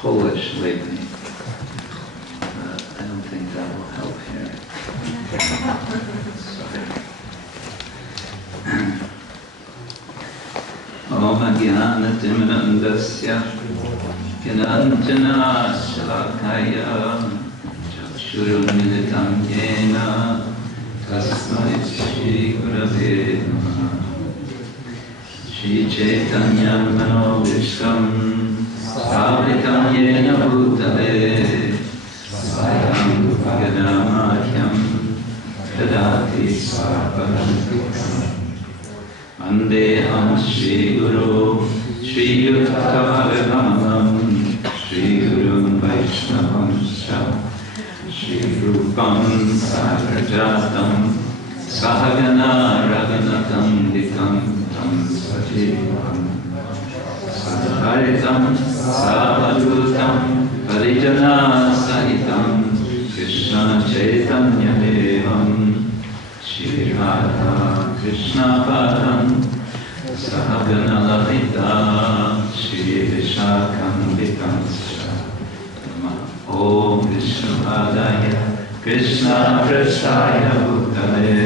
Polish lately. I don't think that will help here. Sorry. Om Ajnana-timirandasya Gyananjana Shalakaya Chakshurumilitam Yena Tasmai Shri Gurave Namaha Shri Chaitanya Mano-Vishram Savitam Yena Bhutale Svayam Bhagavadamahyam Dadati Svaparam Vandeham Shri Guru Shri Yuktavaganam Shri Guru Vaishnavam Shri Rupam Sagrajatam Sahagana Raghunatam Dikam Tam Sajivam Sadharitam Savadutam Parijana Sahitam Krishna Chaitanya Devam Shri Radha Krishna Padam Sahagana Lalita Shri Vishakam Vikansya Om Vishnupadaya Krishna Kshetra Bhutale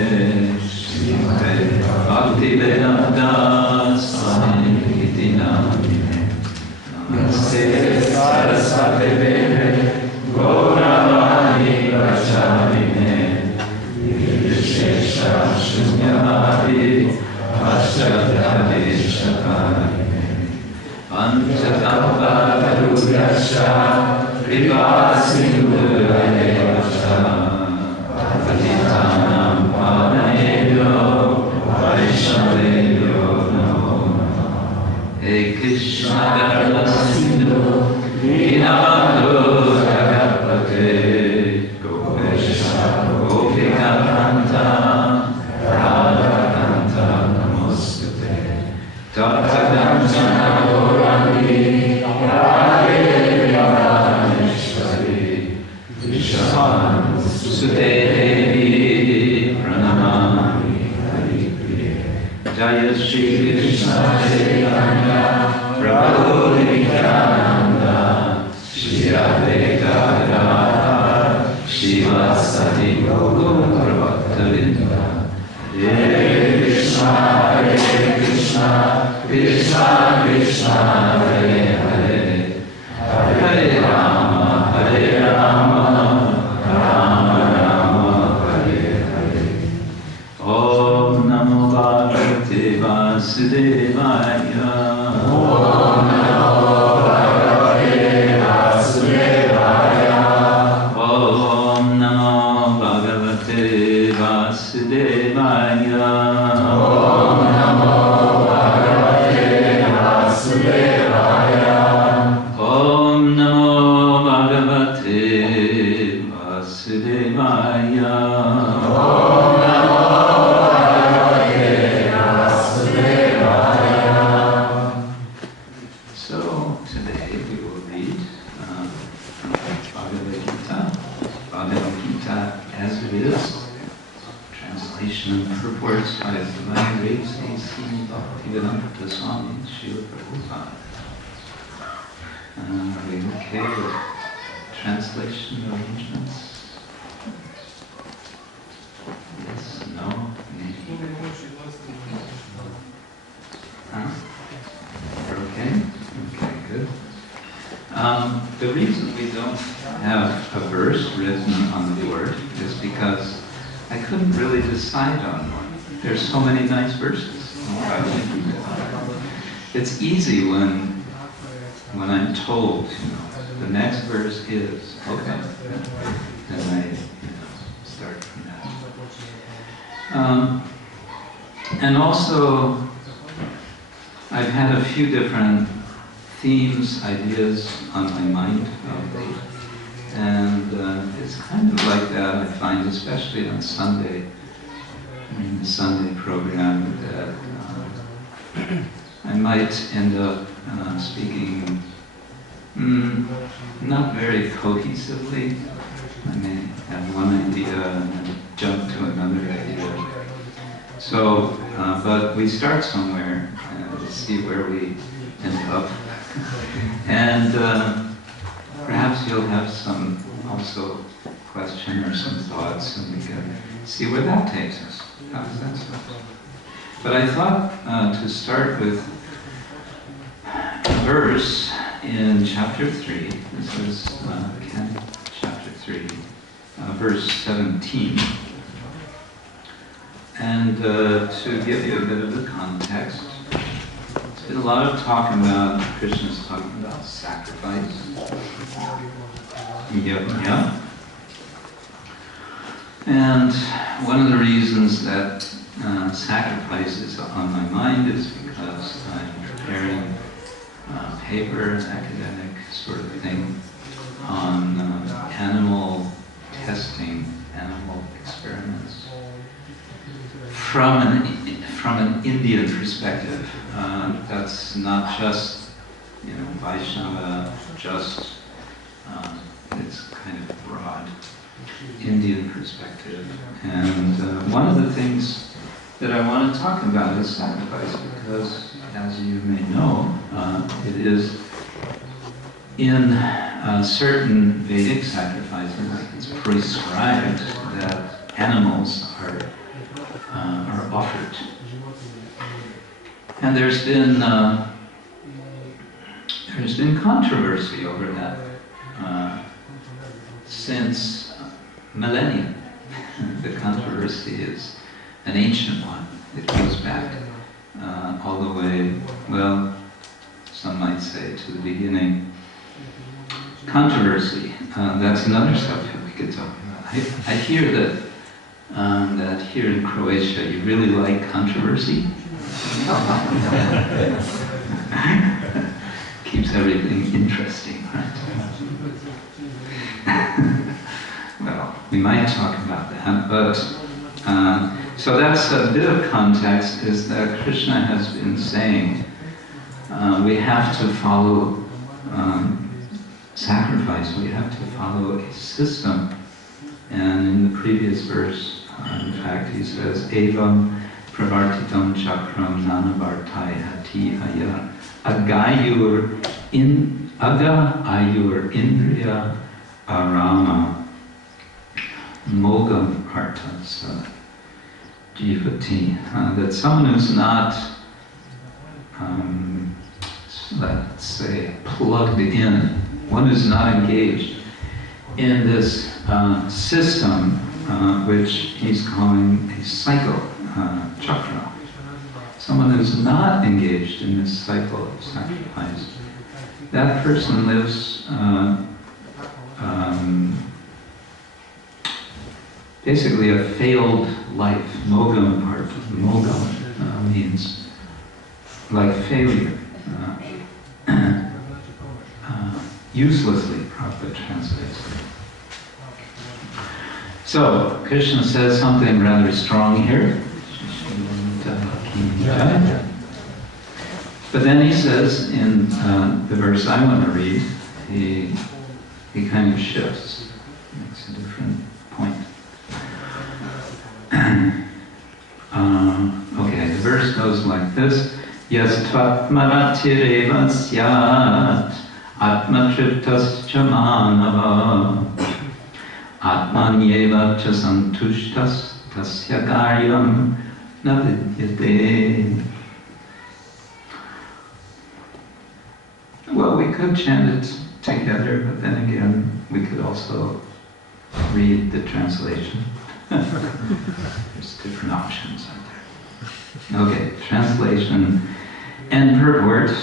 Srimate Bhakti-vedanta Swami Iti Namine Namaste Saraswati Deve Gauravani Vacharine Nirvishesha Shunyavadi Paschadhyade Shakarine Panchatattva Garudasya Kripa Sindhu Patitanam Pavanebhyo Vaishnavebhyo Namo Namaha He Krishna Sindhu Dinabandhu Jagapate Gopesha Gopika Kanta Radha Kanta Namostute Tathagam Gaurangi Radhe Vrindavaneshwari Vishwan Sute Devi Pranamami Haripriye Jaya Shri Krishna Chaitanya Prabhu Nityananda Shri Radha Radha Shiva Sati Gauram Prabhaktavinda Hare Krishna Krishna Krishna Hare Hare Hare Rama Hare Rama Rama Rama Hare Hare Om Namo Bhagavate Vasudevaya Om Namo Bhagavate Vasudevaya Om Namo Bhagavate Vasudevaya Om Namo Bhagavate Vasudevaya Om Namo Bhagavate Vasudevaya Om Namo Bhagavate Vasudevaya. So today we will read Bhagavad-gita, Bhagavad-gita as it is, translation and purport by the Divine Grace A.C. Bhakti-vedanta Swami Srila Prabhupada. Are we okay with translation arrangements? Yes, no, maybe. Huh? You're okay? Okay, good. The reason we don't have a verse written on the board is because I couldn't really decide on one. There's so many nice verses. It's easy when I'm told, the next verse is, okay, then I start from that. And also, I've had a few different themes, ideas on my mind of late. And it's kind of like that, I find, especially on Sunday, in the Sunday program, that I might end up speaking not very cohesively. I may have one idea and then jump to another idea. So, but we start somewhere and see where we end up. And perhaps you'll have some also question or some thoughts, and we can see where that takes us. How does that sound? But I thought to start with a verse in chapter 3. This is chapter 3, verse 17. And to give you a bit of the context, there's been a lot of talk about, Krishna's talking about sacrifice, yajña. And one of the reasons that sacrifice is on my mind is because I'm preparing paper, academic sort of thing, on animal testing, animal experiments. From an Indian perspective, that's not just, Vaishnava, just, it's kind of broad Indian perspective. And one of the things that I want to talk about is sacrifice, because, as you may know, it is in certain Vedic sacrifices, it's prescribed that animals are offered. And there's been controversy over that since millennia. The controversy is an ancient one. It goes back all the way, well, some might say to the beginning. Controversy, that's another subject we could talk about. I hear that that here in Croatia you really like controversy. Keeps everything interesting, right? Well, we might talk about that, but so that's a bit of context, is that Krishna has been saying we have to follow sacrifice, we have to follow a system. And in the previous verse, in fact, he says, Evam pravartitam chakram nanavartai aya aga ayur indriya arama mogam artas jivati. That someone who's not, let's say, plugged in, one who's not engaged in this system, which he's calling a cycle, chakra. Someone who's not engaged in this cycle of sacrifice, that person lives basically a failed life. Mogam part of mogam means like failure, uselessly, Prabhupada translates it. So, Krishna says something rather strong here. But then he says in the verse I want to read, he kind of shifts, makes a different point. Okay, the verse goes like this. Yas ātma-ratir syād, ātma-tṛptaś mānavaḥ, ātmani santuṣṭas, tasya kāryaṁ na vidyate. Well, we could chant it together, but then again, we could also read the translation. There's different options out there. Okay, translation and purport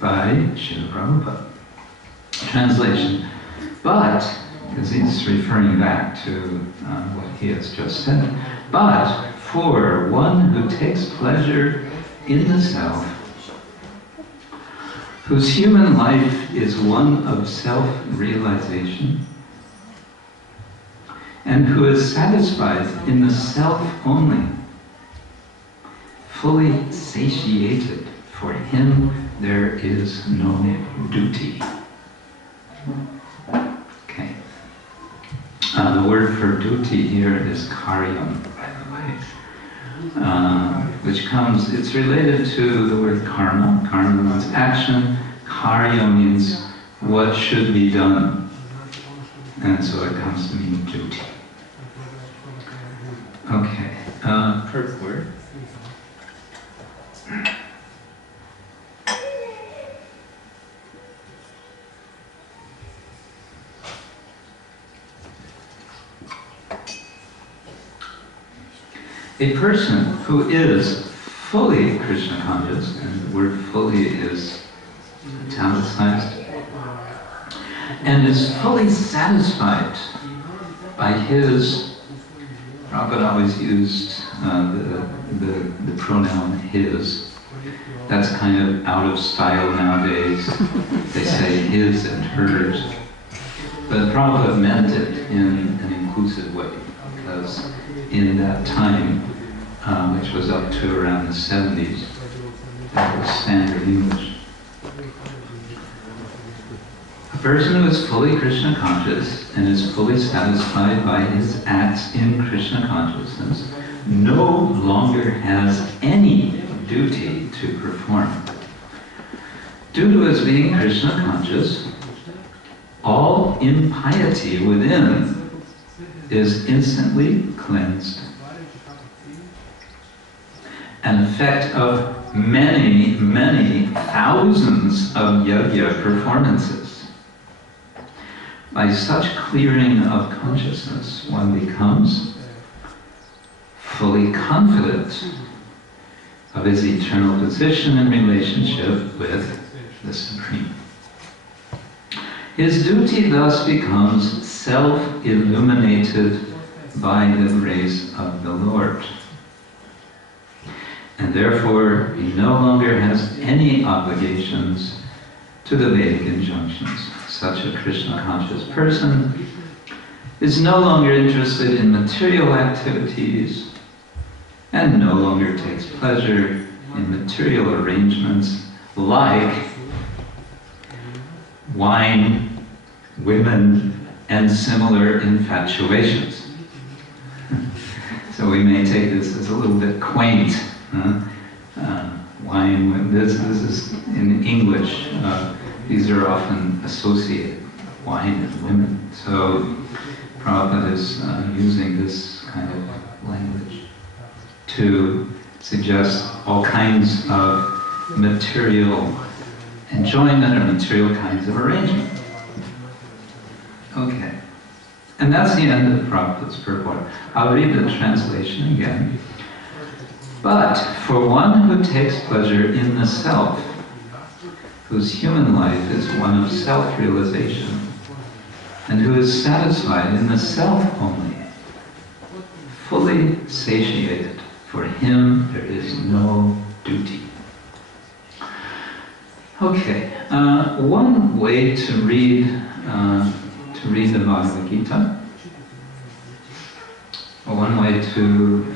by Srila Prabhupada. Translation. But, because he's referring back to what he has just said, but for one who takes pleasure in the self, whose human life is one of self-realization, and who is satisfied in the self only, fully satiated, for him there is no duty. Okay. The word for duty here is kāryam, by the way, which comes, it's related to the word karma. Karma means action. Kāryam means what should be done. and so it comes to mean duty. Okay, purport. A person who is fully Krishna conscious, and the word fully is italicized, and is fully satisfied by his, Prabhupada always used the pronoun his. That's kind of out of style nowadays. They say his and hers. But Prabhupada meant it in an inclusive way, because in that time, which was up to around the 70s, that was standard English. A person who is fully Krishna conscious and is fully satisfied by his acts in Krishna consciousness no longer has any duty to perform. Due to his being Krishna conscious, all impiety within is instantly cleansed. An effect of many, many thousands of yajña performances. By such clearing of consciousness, one becomes fully confident of his eternal position and relationship with the Supreme. His duty thus becomes self-illuminated by the grace of the Lord. And therefore, he no longer has any obligations to the Vedic injunctions. Such a Krishna-conscious person is no longer interested in material activities and no longer takes pleasure in material arrangements like wine, women, and similar infatuations. So we may take this as a little bit quaint. Wine, this is in English. These are often associated, wine and women. So Prabhupada is using this kind of language to suggest all kinds of material enjoyment or material kinds of arrangement. Okay. And that's the end of Prabhupada's purport. I'll read the translation again. But for one who takes pleasure in the self, whose human life is one of self-realization, and who is satisfied in the self only, fully satiated, for him there is no duty. Okay, one way to read the Bhagavad-gita, or one way to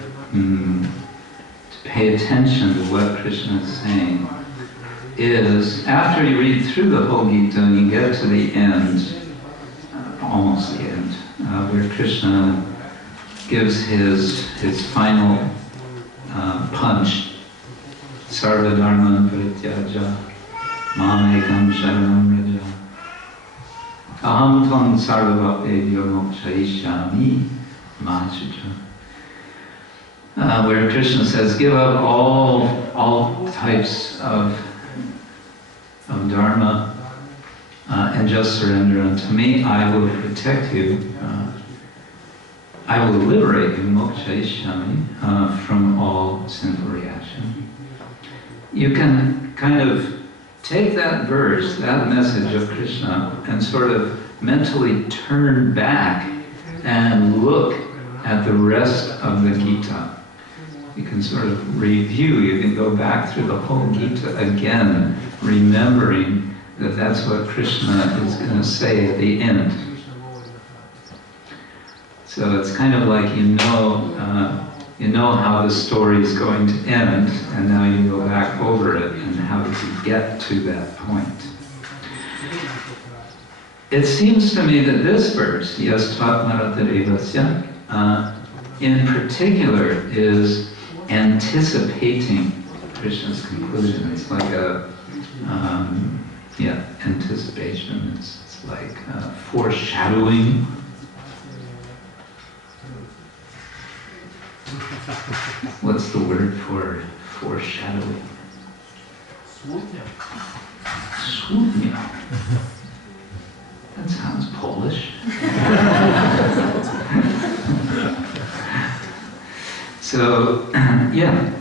pay attention to what Krishna is saying, is after you read through the whole Gita and you get to the end, almost the end, where Krishna gives his final punch, sarva dharma parityaja, māmekam sharanam raja, aham tvam sarva bhakteyo mokshayishyami māchucha. Where Krishna says, give up all types of dharma and just surrender unto me. I will protect you. I will liberate you, mokshayishyami, from all sinful reaction. You can kind of take that verse, that message of Krishna, and sort of mentally turn back and look at the rest of the Gita. You can sort of review, you can go back through the whole Gita again, remembering that that's what Krishna is going to say at the end. So it's kind of like you know how the story is going to end, and now you go back over it, and how did you get to that point? It seems to me that this verse, yes, ātma-ratir, in particular, is anticipating Krishna's conclusion. It's like a, anticipation. It's It's like foreshadowing. What's the word for foreshadowing? Słupnia. That sounds Polish. So, yeah.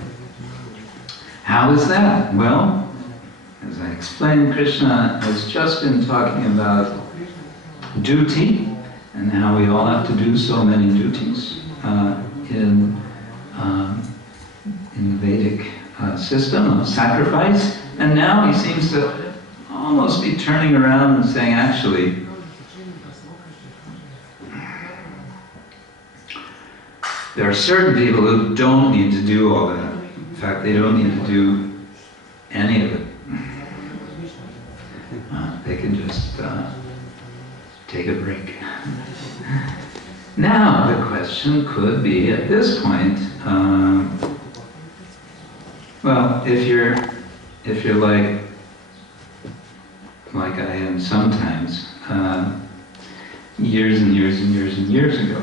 How is that? Well, as I explained, Krishna has just been talking about duty and how we all have to do so many duties in the Vedic system of sacrifice. And now he seems to almost be turning around and saying, actually, there are certain people who don't need to do all that. In fact, they don't need to do any of it. They can just take a break. Now, the question could be, at this point, well, if you're like I am sometimes, years and years and years and years ago,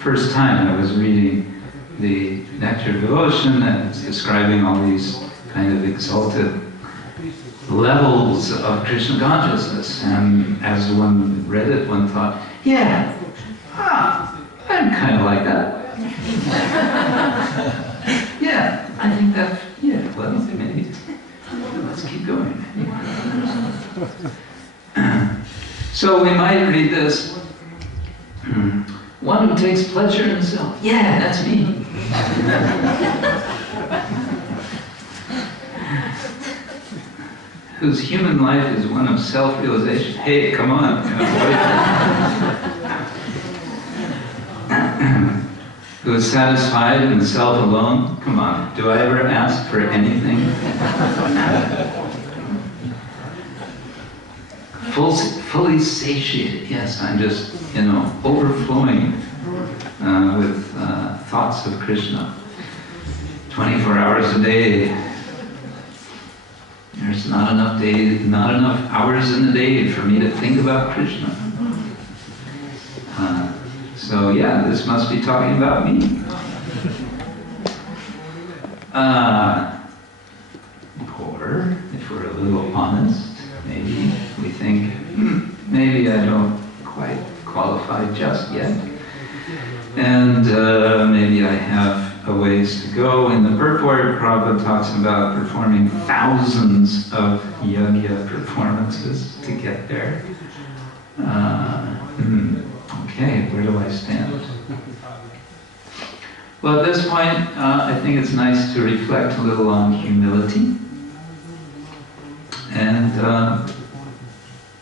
first time I was reading the Nectar of Devotion, and it's describing all these kind of exalted levels of Krishna consciousness, and as one read it, one thought, yeah, I'm kind of like that. Yeah, I think that, yeah, well, maybe, let's keep going. So we might read this, one who takes pleasure in himself. Yeah, that's me. Whose human life is one of self-realization. Hey, come on. Who is satisfied in the self alone? Come on. Do I ever ask for anything? Fully satiated. Yes, I'm just, overflowing with thoughts of Krishna. 24 hours a day. There's not enough hours in the day for me to think about Krishna. So yeah, this must be talking about me. Or, if we're a little honest, maybe we think, maybe I don't quite qualify just yet. And maybe I have a ways to go. In the Purport, Prabhupada talks about performing thousands of yajña performances to get there. Okay, where do I stand? Well, at this point, I think it's nice to reflect a little on humility. And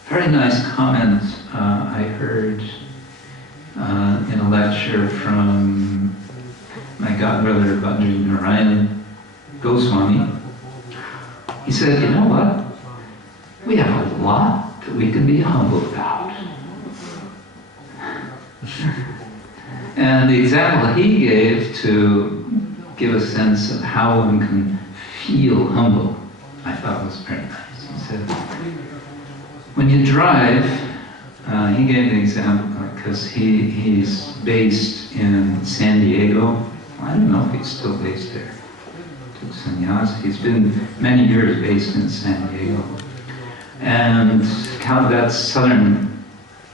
very nice comment I heard in a lecture from my godbrother Bhagavad-gita Goswami. He said, you know what? We have a lot that we can be humble about. And the example he gave to give a sense of how one can feel humble, I thought was very nice. He said, when you drive, he gave the example because he's based in San Diego. I don't know if he's still based there. Took sannyas. He's been many years based in San Diego. And that's southern,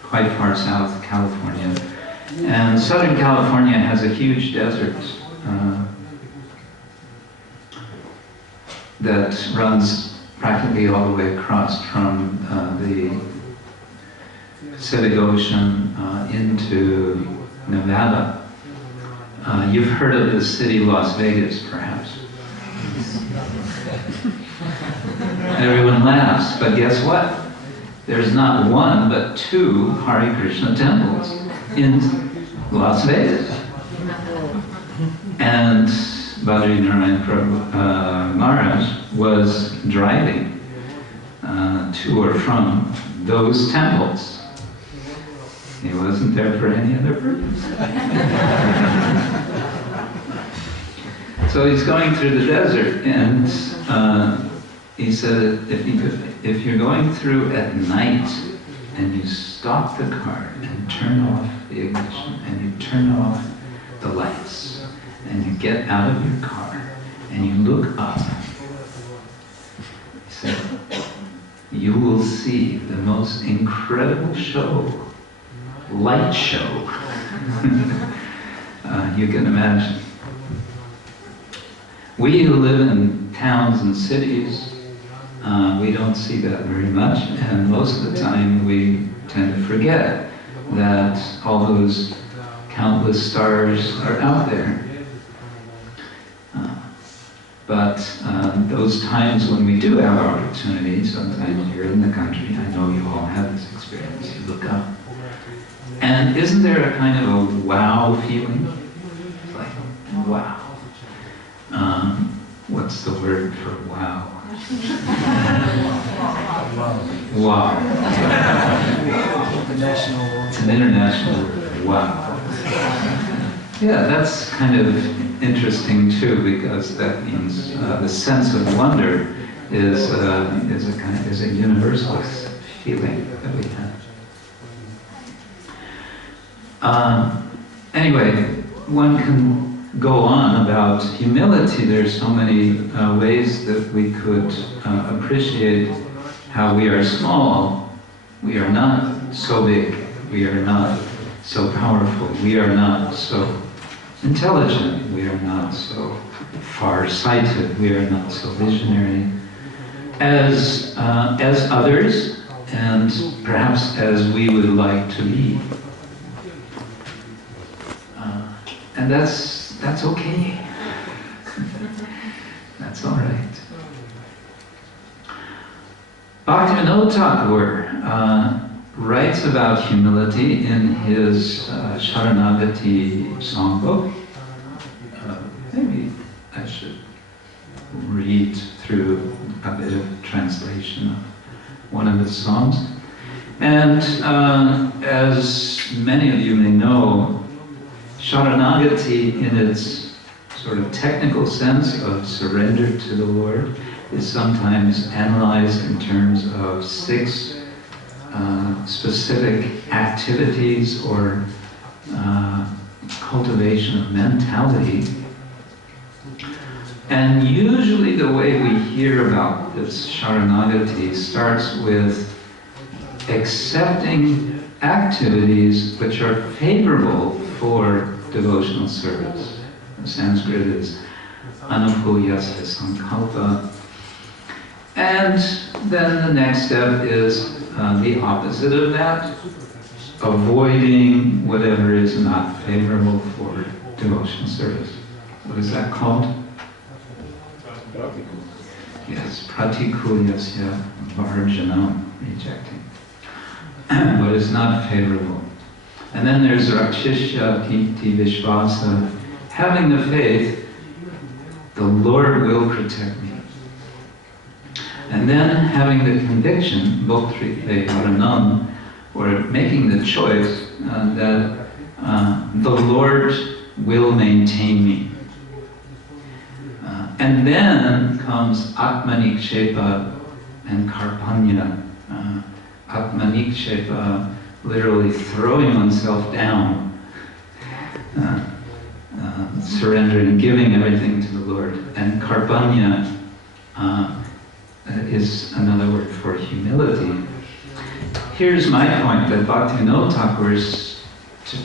quite far south California. And Southern California has a huge desert that runs practically all the way across from the Pacific Ocean into Nevada. You've heard of the city Las Vegas, perhaps. Everyone laughs, but guess what? There's not one, but 2 Hare Krishna temples in Las Vegas. And Bhadrinarayan Maharaj was driving to or from those temples. He wasn't there for any other purpose. So he's going through the desert, and he said if you're going through at night, and you stop the car and turn off the ignition and you turn off the lights and you get out of your car and you look up, you will see the most incredible show, light show, you can imagine. We who live in towns and cities, we don't see that very much, and most of the time we tend to forget that all those countless stars are out there. But those times when we do have opportunity, sometimes you're in the country, I know you all have this experience, you look up. And isn't there a kind of a wow feeling? It's like, wow. What's the word for wow? Wow. It's an international word, wow. Yeah, that's kind of interesting too, because that means the sense of wonder is a universal feeling that we have. Anyway, one can go on about humility. There's so many ways that we could appreciate how we are small. We are not so big. We are not so powerful. We are not so intelligent. We are not so far-sighted. We are not so visionary as others, and perhaps as we would like to be. And that's okay. That's all right. Bhaktivinoda Thakur writes about humility in his Sharanagati songbook. Maybe I should read through a bit of translation of one of his songs. And as many of you may know, Sharanagati, in its sort of technical sense of surrender to the Lord, is sometimes analyzed in terms of 6 specific activities or cultivation of mentality. And usually the way we hear about this Sharanagati starts with accepting activities which are favorable for devotional service. In Sanskrit is anukulyasya sankalpa. And then the next step is the opposite of that, avoiding whatever is not favorable for devotional service. What is that called? Yes, pratikulyasya varjanam, rejecting what is not favorable. And then there's rakshishya piti vishvasa, having the faith, the Lord will protect me. And then having the conviction, bhakti haranam, or making the choice that the Lord will maintain me. And then comes ātmani and karpanya. Ātmani, literally throwing oneself down, surrendering, giving everything to the Lord. And karpanya is another word for humility. Here's my point, that Bhaktivinoda Thakur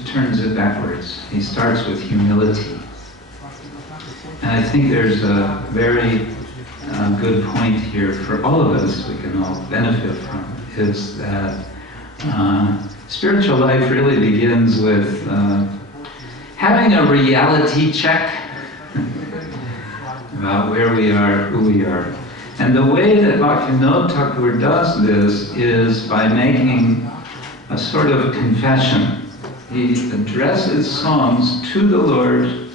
turns it backwards. He starts with humility. And I think there's a very good point here for all of us, we can all benefit from, is that spiritual life really begins with having a reality check about where we are, who we are. And the way that Bhaktivinoda Thakur does this is by making a sort of confession. He addresses songs to the Lord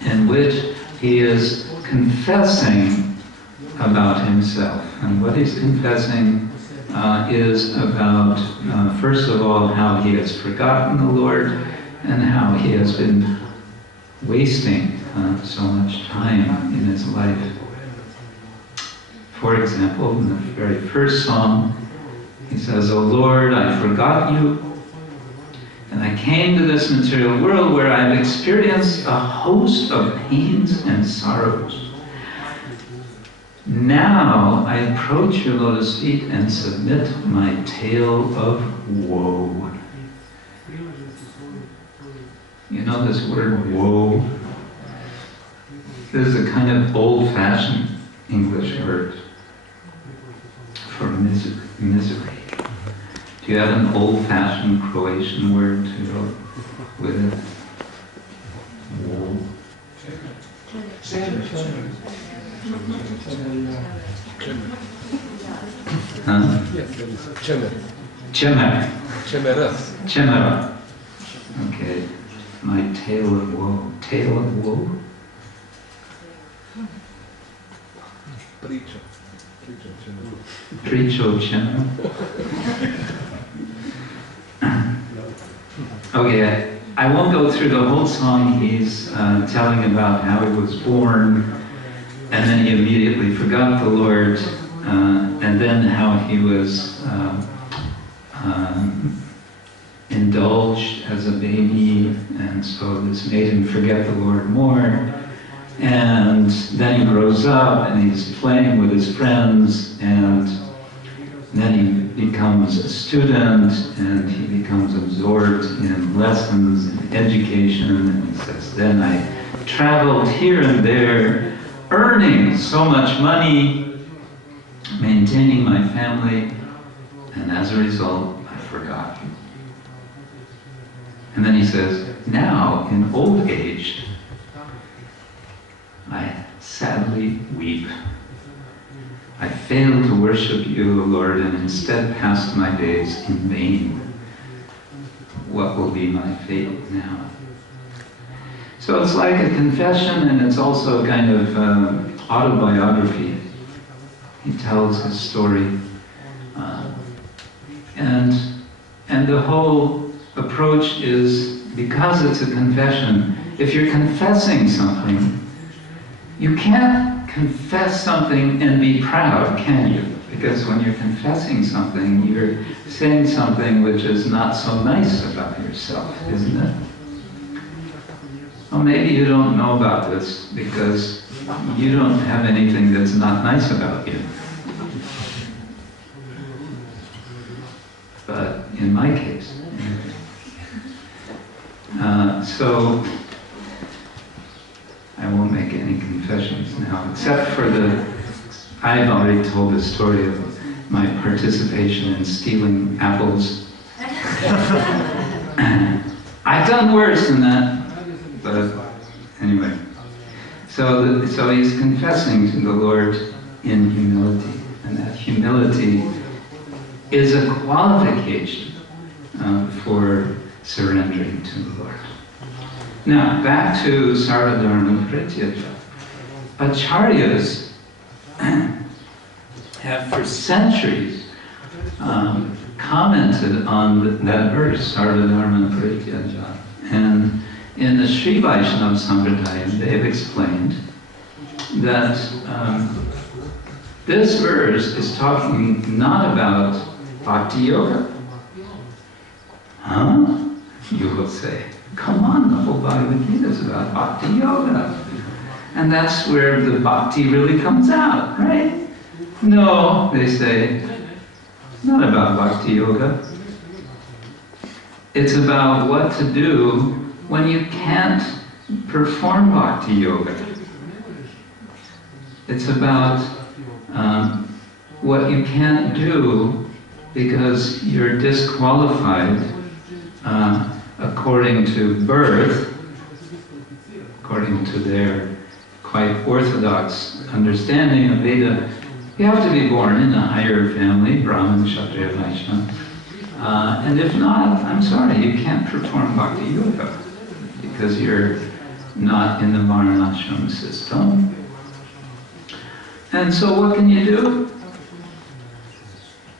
in which he is confessing about himself. And what he's confessing is about, first of all, how he has forgotten the Lord and how he has been wasting so much time in his life. For example, in the very first song, He says, "O Lord, I forgot you, and I came to this material world where I've experienced a host of pains and sorrows. Now I approach your lotus feet and submit my tale of woe." You know this word, woe? This is a kind of old-fashioned English word for misery. Do you have an old-fashioned Croatian word to go with it? Woe. Huh? Chemera. Okay. My tale of woe. Tale of woe? Pricho chemera. Okay, I won't go through the whole song. He's telling about how he was born, and then he immediately forgot the Lord, and then how he was indulged as a baby, and so this made him forget the Lord more. And then he grows up and he's playing with his friends, and then he becomes a student, and he becomes absorbed in lessons and education, and he says, "Then I traveled here and there, earning so much money, maintaining my family, and as a result, I forgot you." And then he says, "Now, in old age, I sadly weep. I failed to worship you, Lord, and instead passed my days in vain. What will be my fate now?" So it's like a confession, and it's also a kind of autobiography. He tells his story. And the whole approach is, because it's a confession, if you're confessing something, you can't confess something and be proud, can you? Because when you're confessing something, you're saying something which is not so nice about yourself, isn't it? Well, maybe you don't know about this because you don't have anything that's not nice about you. But in my case, so I won't make any confessions now, except for I've already told the story of my participation in stealing apples. I've done worse than that, but anyway. So he's confessing to the Lord in humility, and that humility is a qualification for surrendering to the Lord. Now, back to ātma-ratiḥ. Acharyas have for centuries commented on that verse, ātma-ratiḥ. And in the Sri Vaishnava Sampradaya, they've explained that this verse is talking not about bhakti yoga. Huh? You will say. Come on, the whole Bhagavad-gita is about bhakti yoga. And that's where the bhakti really comes out, right? No, they say, not about bhakti yoga. It's about what to do when you can't perform bhakti yoga. It's about what you can't do because you're disqualified according to birth, according to their quite orthodox understanding of Veda. You have to be born in a higher family, Brahmin, Kshatriya, Vaishya. And if not, I'm sorry, you can't perform bhakti yoga because you're not in the varnashram system. And so what can you do?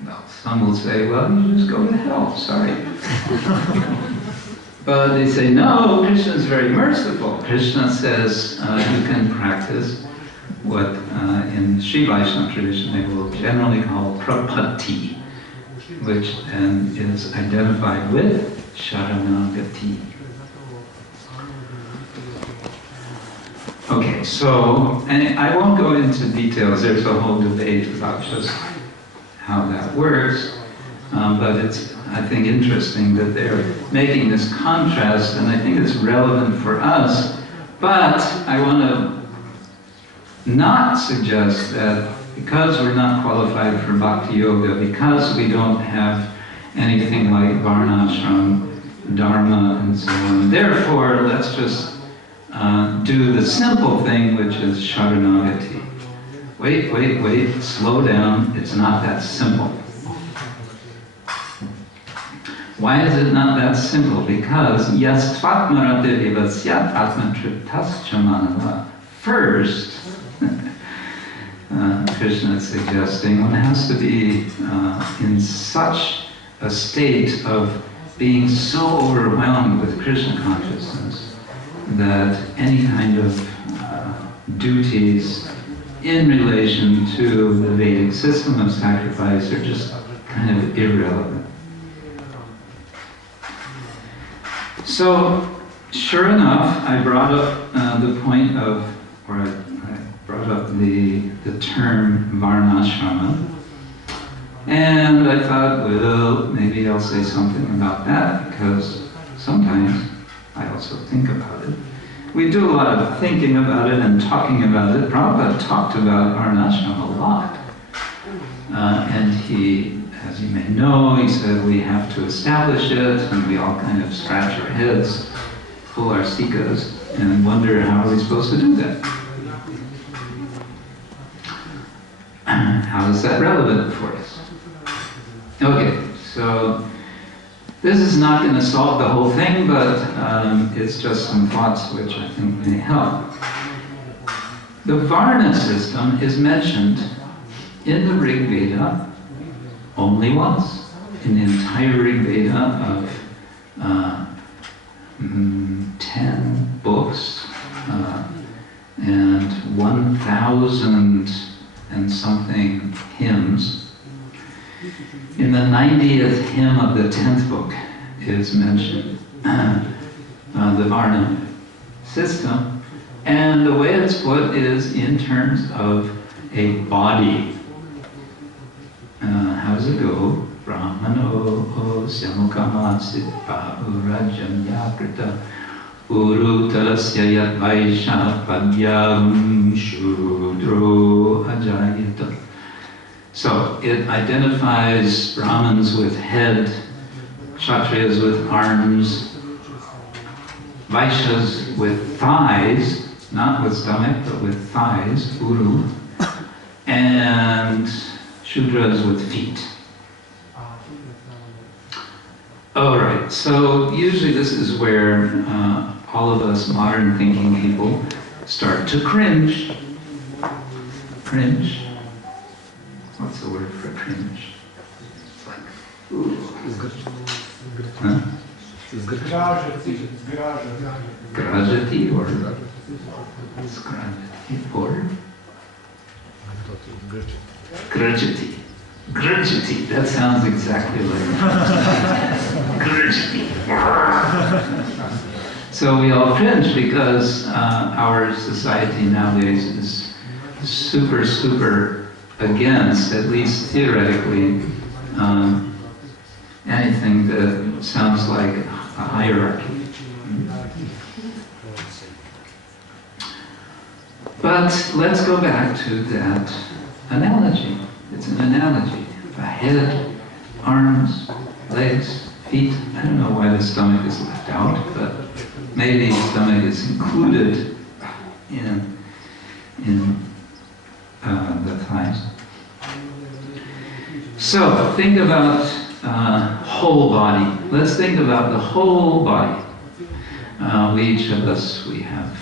Well, some will say, well, you just go to hell, sorry. But they say, no, Krishna is very merciful. Krishna says you can practice what in Sri Vaishnava tradition they will generally call prapatti. which then is identified with Sharanagati. Okay, so, and I won't go into details, there's a whole debate about just how that works, but it's, I think, interesting that they're making this contrast, and I think it's relevant for us, but I want to not suggest that because we're not qualified for Bhakti Yoga, because we don't have anything like Varnashram, Dharma, and so on, therefore, let's just do the simple thing, which is Sharanagati. Wait, slow down, it's not that simple. Why is it not that simple? Because yes, ātma-ratir syād ātma-tṛptaś mānavaḥ. First, Krishna is suggesting one has to be in such a state of being so overwhelmed with Krishna consciousness that any kind of duties in relation to the Vedic system of sacrifice are just kind of irrelevant. So, sure enough, I brought up the point of, or I brought up the term Varnashrama, and I thought, well, maybe I'll say something about that, because sometimes I also think about it. We do a lot of thinking about it and talking about it. Prabhupada talked about Varnashrama a lot. And he, as you may know, he said we have to establish it, and we all kind of scratch our heads, pull our sikas, and wonder how are we supposed to do that? How is that relevant for us? Okay, so this is not going to solve the whole thing, but it's just some thoughts which I think may help. The Varna system is mentioned in the Rig Veda only once, in the entire Rig Veda of 10 books and 1,000 and something hymns. In the 90th hymn of the 10th book is mentioned the Varna system, and the way it's put is in terms of a body. How does it go? Brahmano syamukamasit urajam yakrita urutarasya yat vaisha padyam shudro ajayita. So it identifies Brahmins with head, Kshatriyas with arms, Vaishyas with thighs, not with stomach, but with thighs, uru, and Shudras with feet. Alright, so usually this is where all of us modern thinking people start to cringe. Cringe. What's the word for cringe? It's like, ooh. Huh? Grajati or Skrajati or Grajati. Grajati, that sounds exactly like Grajati. So we all cringe because our society nowadays is super against, at least theoretically, anything that sounds like a hierarchy. But let's go back to that analogy. It's an analogy. A head, arms, legs, feet. I don't know why the stomach is left out, but maybe the stomach is included in the thighs. So, think about whole body. Let's think about the whole body. Each of us, we have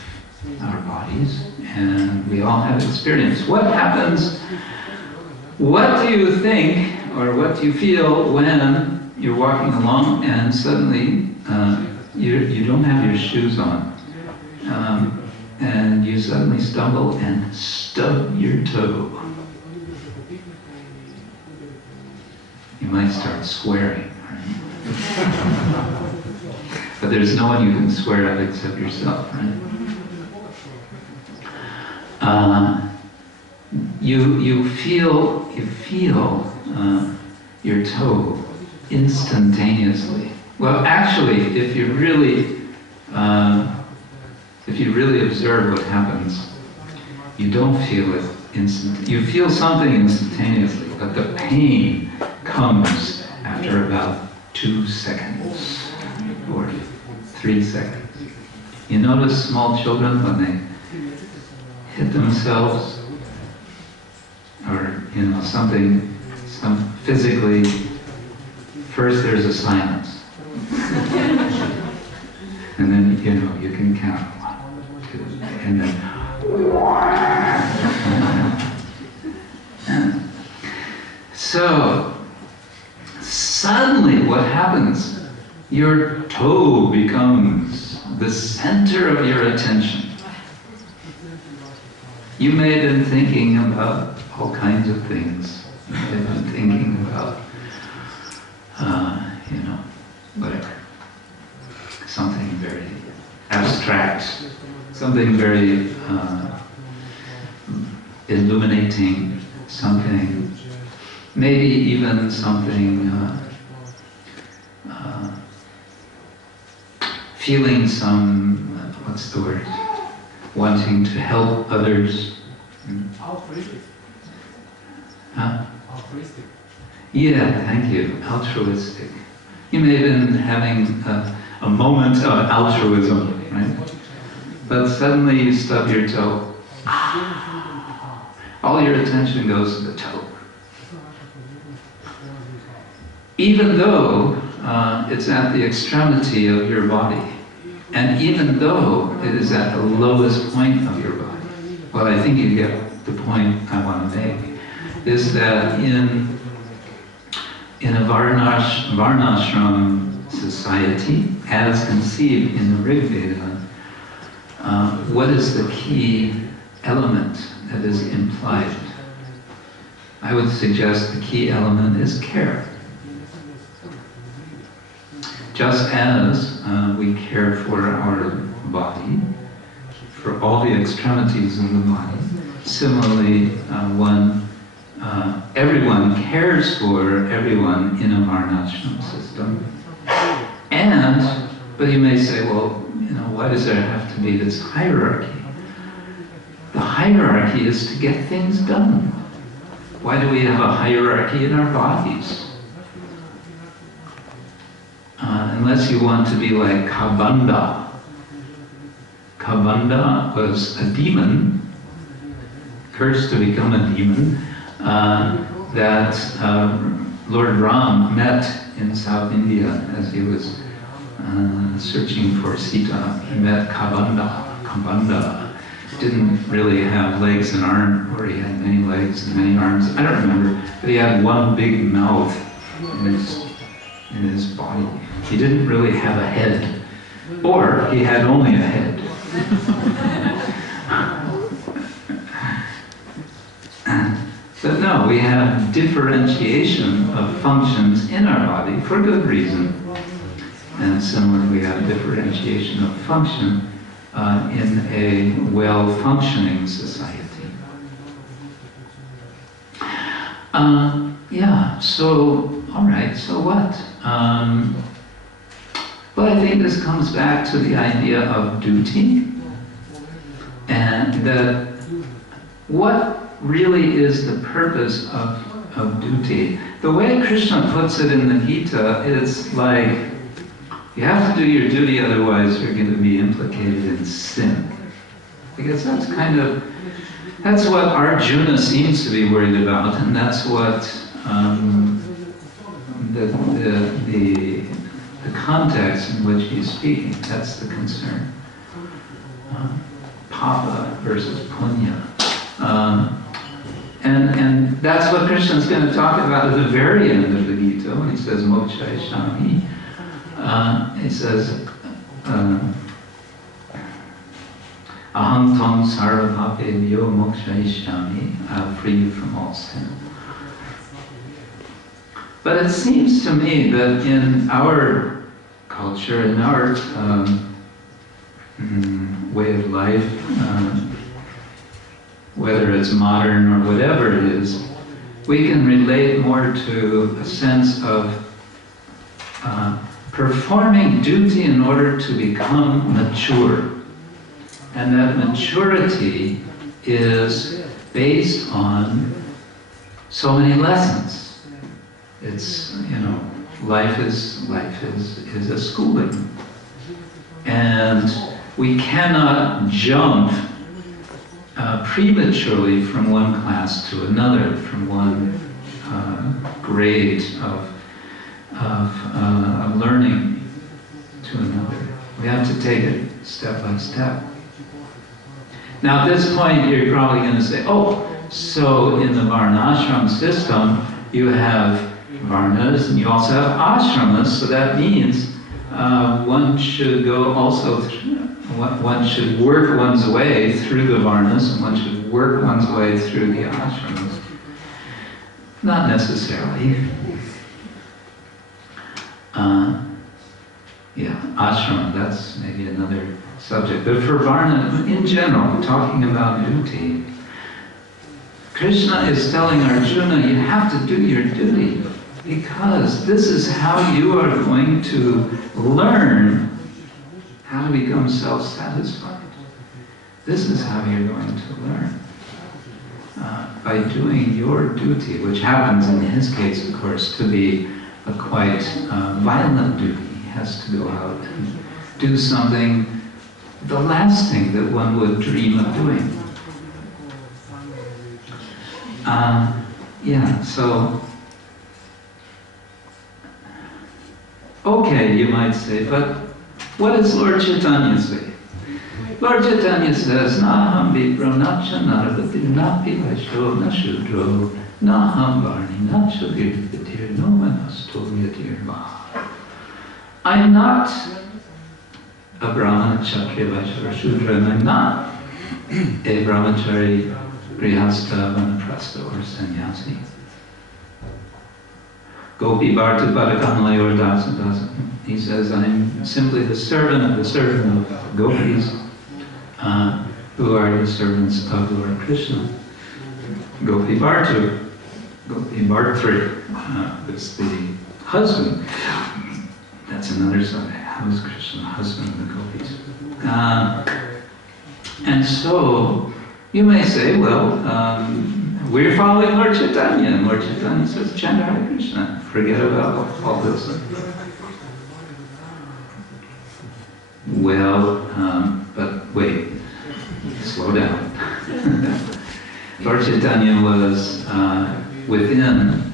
our bodies, and we all have experience. What happens, what do you think, or what do you feel when you're walking along and suddenly you don't have your shoes on, and you suddenly stumble and stub your toe? You might start swearing, right? But there's no one you can swear at except yourself, right? You feel your toe instantaneously. Well, actually, if you really observe what happens, you don't feel it instantly. You feel something instantaneously, but the pain comes after about 2 seconds or 3 seconds. You notice small children when they hit themselves, or something physically. First, there's a silence, and then you can count 1, 2, and then. So suddenly, what happens? Your toe becomes the center of your attention. You may have been thinking about all kinds of things. You may have been thinking about, whatever. Something very abstract, something very illuminating, something, maybe even something, feeling some, what's the word? Wanting to help others. Altruistic. Huh? Altruistic. Yeah, thank you. Altruistic. You may have been having a moment of altruism, right? But suddenly you stub your toe. All your attention goes to the toe. Even though it's at the extremity of your body, and even though it is at the lowest point of your body. Well, I think you get the point I want to make, is that in a varnashram society, as conceived in the Rig Veda, what is the key element that is implied? I would suggest the key element is care. Just as we care for our body, for all the extremities in the body, similarly, everyone cares for everyone in a varnashram system. But you may say, well, why does there have to be this hierarchy? The hierarchy is to get things done. Why do we have a hierarchy in our bodies? Unless you want to be like Kabanda. Kabanda was a demon, cursed to become a demon, that Lord Ram met in South India as he was searching for Sita. He met Kabanda. Kabanda didn't really have legs and arms, or he had many legs and many arms. I don't remember, but he had one big mouth in his body. He didn't really have a head, or he had only a head. But no, we have differentiation of functions in our body for good reason. And similarly, we have differentiation of function in a well-functioning society. So, all right, so what? Well, I think this comes back to the idea of duty, and that what really is the purpose of duty. The way Krishna puts it in the Gita is like, you have to do your duty, otherwise you're going to be implicated in sin. Because that's what Arjuna seems to be worried about, and that's what the context in which he's speaking, that's the concern. Papa versus punya. And that's what Krishna's going to talk about at the very end of the Gita, when he says mokshayishami. He says, aham tvam sarvabhapebhyo mokshayishami, I'll free you from all sin. But it seems to me that in our culture, in our way of life, whether it's modern or whatever it is, we can relate more to a sense of performing duty in order to become mature. And that maturity is based on so many lessons. It's, you know, life is a schooling. And we cannot jump prematurely from one class to another, from one grade of learning to another. We have to take it step by step. Now at this point you're probably going to say, oh, so in the varnashram system you have varnas and you also have ashramas, so that means one should go also, one should work one's way through the varnas and one should work one's way through the ashramas. Not necessarily. Yeah, ashrama, that's maybe another subject. But for varna, in general, talking about duty, Krishna is telling Arjuna, you have to do your duty, because this is how you are going to learn how to become self-satisfied. This is how you're going to learn. By doing your duty, which happens in his case, of course, to be a quite violent duty. He has to go out and do something, the last thing that one would dream of doing. Yeah, so, okay, you might say, but what does Lord Chaitanya say? Lord Chaitanya says, Naham vipra nacha narvati napi vaishro na shudro naham varni nacha virvitir no manasto yatir ma. I'm not a Brahmana, Kshatriya, Vaishya, or Shudra, and I'm not a Brahmachari, Grihastha, Vanaprastha, or Sannyasi. Gopi Bharta Padakamalaya or Dasa. He says, I'm simply the servant of gopis, who are the servants of Lord Krishna. Gopi Bharta, Gopi Bhartri, is the husband. That's another subject. How is Krishna the husband of the gopis? And so, you may say, well, we're following Lord Chaitanya, and Lord Chaitanya says, chant Hare Krishna, forget about all this. Well, but wait, slow down. Lord Chaitanya was within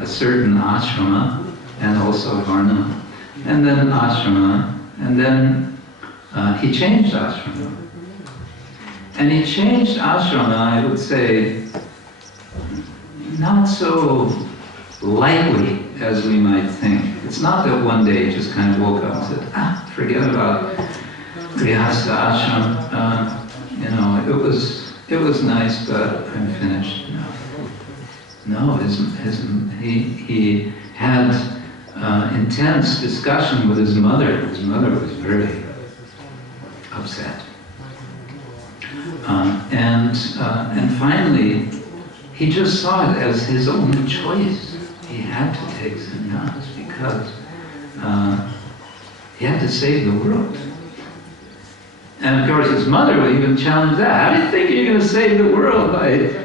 a certain ashrama, and also varna, and then ashrama, and then he changed ashrama. And he changed ashrama, I would say, not so lightly as we might think. It's not that one day he just kind of woke up and said, forget about grihastha ashram. You know, it was nice, but I'm finished. No, he had intense discussion with his mother. His mother was very upset. And finally, he just saw it as his only choice. He had to take sannyas because he had to save the world. And of course his mother would even challenge that. How do you think you're going to save the world?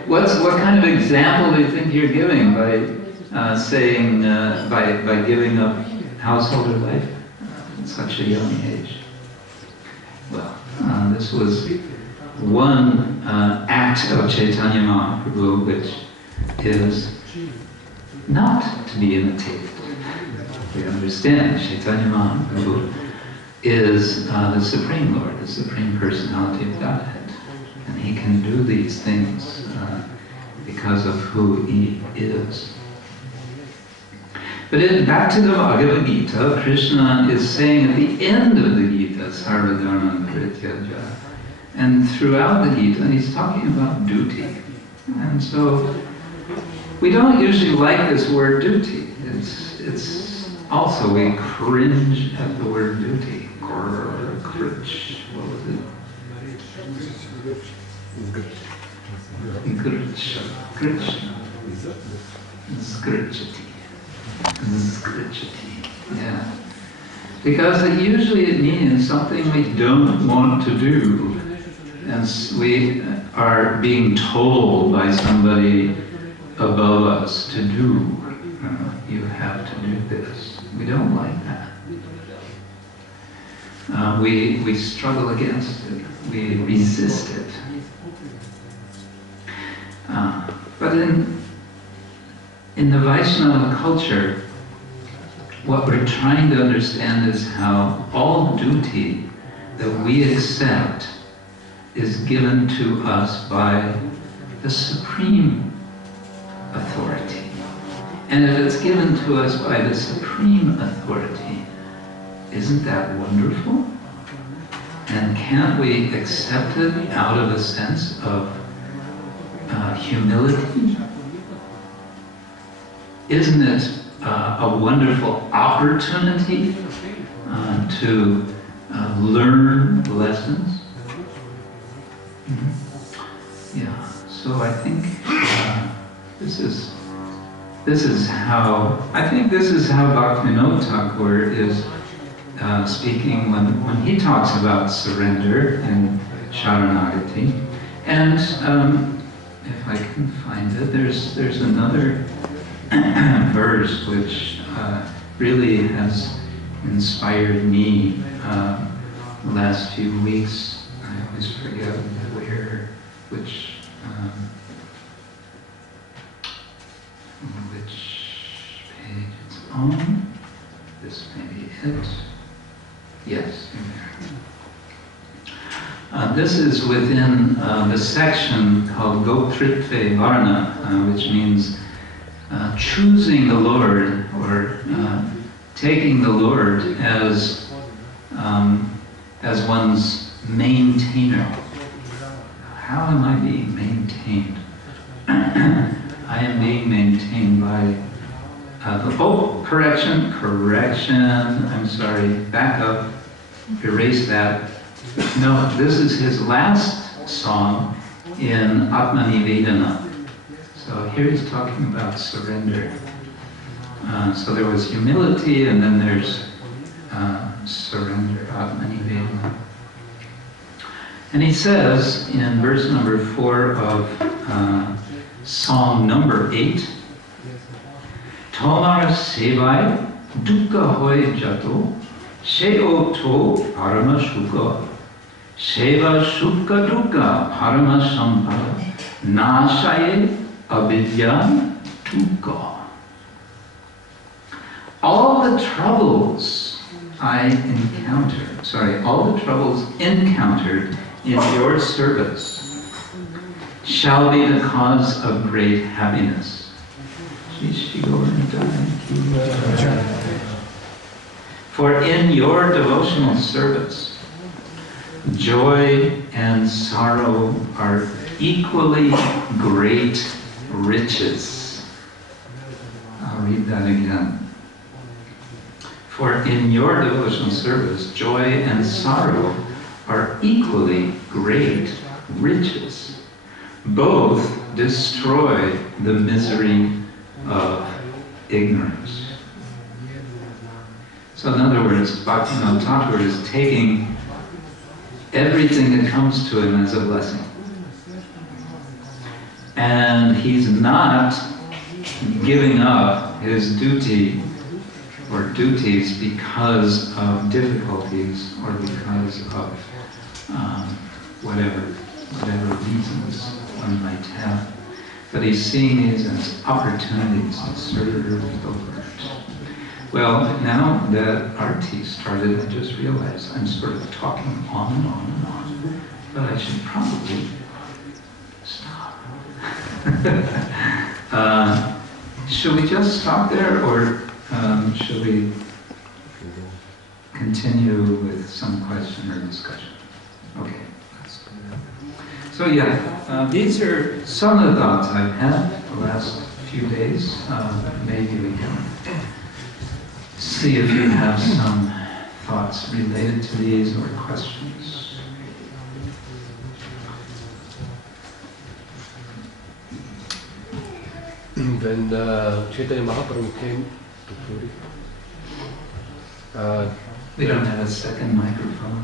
What kind of example do you think you're giving by by giving up householder life at such a young age? Well, this was one act of Chaitanya Mahaprabhu which is not to be imitated. We understand Chaitanya Mahaprabhu is the Supreme Lord, the Supreme Personality of Godhead. And he can do these things because of who he is. But back to the Bhagavad-gita, Krishna is saying at the end of the Gita, Sarva Dharma Parityaja. And throughout the Gita, he's talking about duty. And so, we don't usually like this word duty. It's also, we cringe at the word duty. Krishna, what was it? Krishna. Yeah. Because it means something we don't want to do. And we are being told by somebody above us to do. You have to do this. We don't like that. We struggle against it. We resist it. But in the Vaishnava culture, what we're trying to understand is how all duty that we accept is given to us by the supreme authority. And if it's given to us by the supreme authority, isn't that wonderful? And can't we accept it out of a sense of humility? Isn't it a wonderful opportunity to learn lessons? Yeah, so I think this is how Bhaktivinoda Thakur is speaking when he talks about surrender in Sharanagati. And if I can find it, there's another verse which really has inspired me the last few weeks. I always forget which page it's on. This may be it. Yes, in there. This is within the section called Gopritve Varna, which means choosing the Lord, or taking the Lord as one's maintainer. How am I being maintained? I am being maintained by correction, I'm sorry, back up, erase that. No, this is his last song in ātmani Vedana. So here he's talking about surrender. So there was humility, and then there's surrender, ātmani Vedana. And he says in verse number 4 of song number 8, Tomar sevai dukkha hoy jato, sheo to parama shukkha, seva shukkha dukkha parama sampada, nashaye avidya dukkha. All the troubles encountered in your service shall be the cause of great happiness. For in your devotional service, joy and sorrow are equally great riches. I'll read that again. For in your devotional service, joy and sorrow are equally great riches. Both destroy the misery of ignorance. So in other words, Bhaktivinoda Thakur is taking everything that comes to him as a blessing. And he's not giving up his duty or duties because of difficulties or because of whatever reasons one might have. But he's seeing these as opportunities to serve the Lord. Well, now that Arti started, I just realized I'm sort of talking on and on and on, but I should probably stop. Should we just stop there, or should we continue with some question or discussion? Okay. So yeah, these are some of the thoughts I've had the last few days, maybe we can see if you have some thoughts related to these or questions. When Chaitanya Mahaprabhu came to Puri, we don't have a second microphone.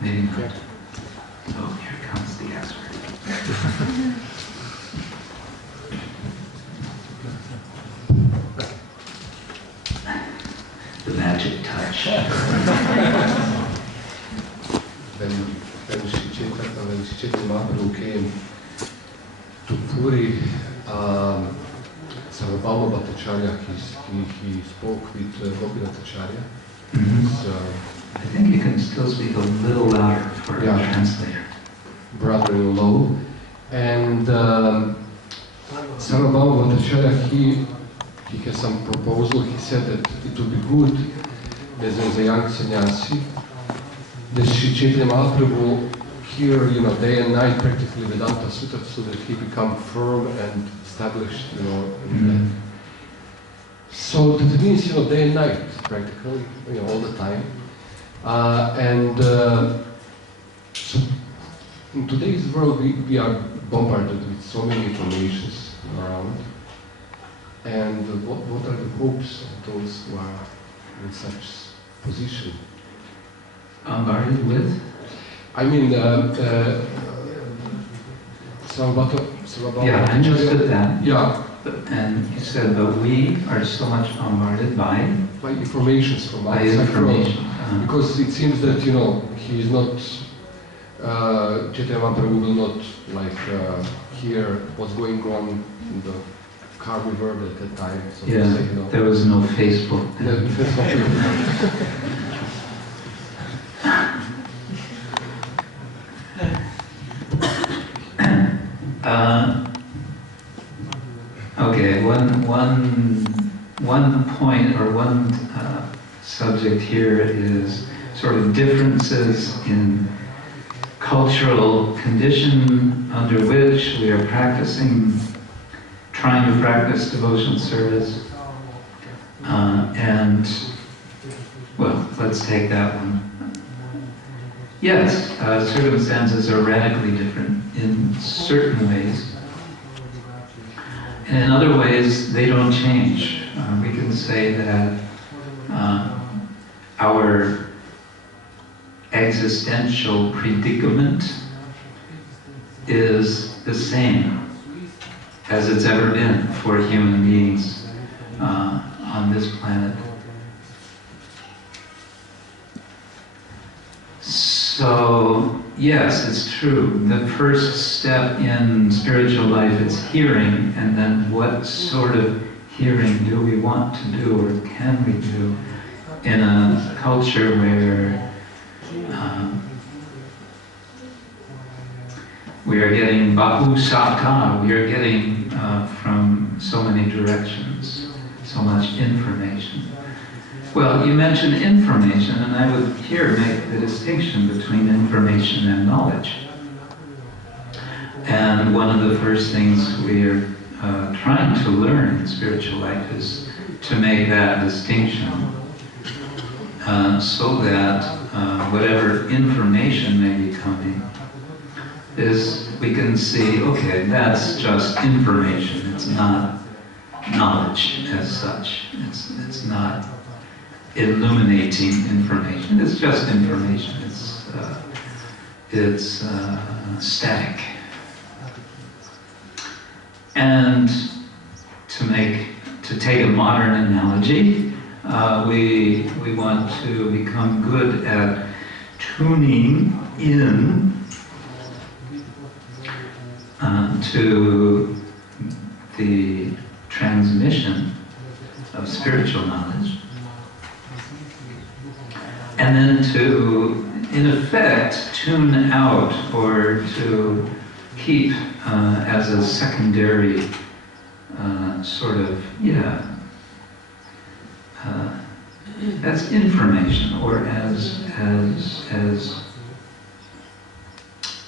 Maybe not. Oh, here comes the expert. The magic touch. when Chaitanya Mahaprabhu came to Puri, Sarvabhauma Bhattacharya, he spoke with Gopinathacharya. I think you can still speak a little louder for a translator. Brother-in-law. And Sarvabhauma Bhattacharya, he has some proposal. He said that it would be good as a young sannyasi that Sri Chaitanya Mahaprabhu hear, day and night practically Vedanta Sutta, so that he become firm and established, in that. So that means, day and night practically, all the time. So in today's world, we are bombarded with so many informations around. And what are the hopes of those who are in such position? Bombarded with? I mean, Yeah, I understood that. Yeah. And you said, but we are so much bombarded by informations from outside information. Because it seems that, he is not, Chaitanya Mahaprabhu will not, hear what's going on in the karmic world at that time. So Yeah, say, there was no Facebook. Okay, one point or one subject here is sort of differences in cultural condition under which we are trying to practice devotional service. And, well, let's take that one. Yes, circumstances are radically different in certain ways. And in other ways, they don't change. We can say that our existential predicament is the same as it's ever been for human beings on this planet. So, yes, it's true. The first step in spiritual life is hearing, and then what sort of hearing do we want to do or can we do in a culture where we are getting bahu sata, we are getting from so many directions, so much information. Well, you mentioned information, and I would here make the distinction between information and knowledge. And one of the first things we are trying to learn in spiritual life is to make that distinction so that whatever information may be coming we can see, okay, that's just information. It's not knowledge as such. It's not illuminating information. It's just information. It's static. And to take a modern analogy, we want to become good at tuning in to the transmission of spiritual knowledge. And then to, in effect, tune out or to keep as a secondary sort of, as information, or as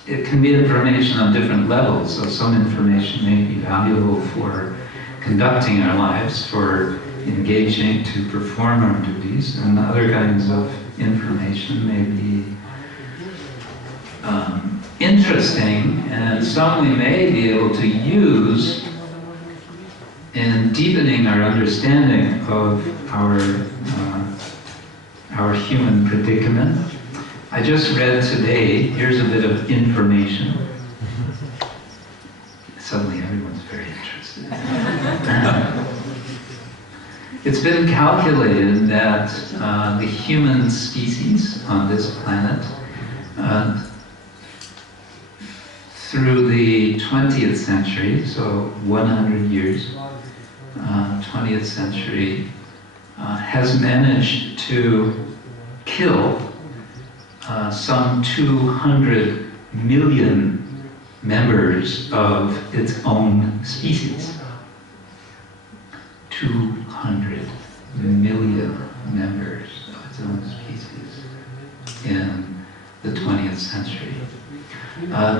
it can be information on different levels. So some information may be valuable for conducting our lives, for engaging to perform our duties, and other kinds of information may be interesting, and some we may be able to use in deepening our understanding of our human predicament. I just read today, here's a bit of information. Suddenly everyone's very interested. It's been calculated that the human species on this planet, through the 20th century, so 100 years, 20th century, has managed to kill some 200 million members of its own species. 200 million members of its own species in the 20th century.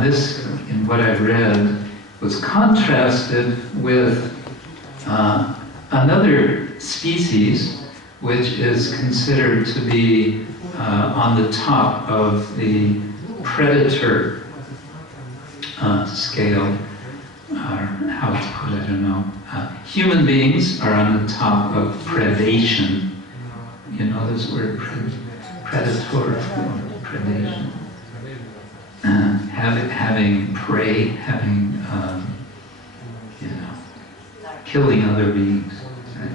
This, in what I've read, was contrasted with another species which is considered to be on the top of the predator scale, or how it's put, I don't know. Human beings are on the top of predation. You know this word, predator, predation. Having prey, having, killing other beings. Right?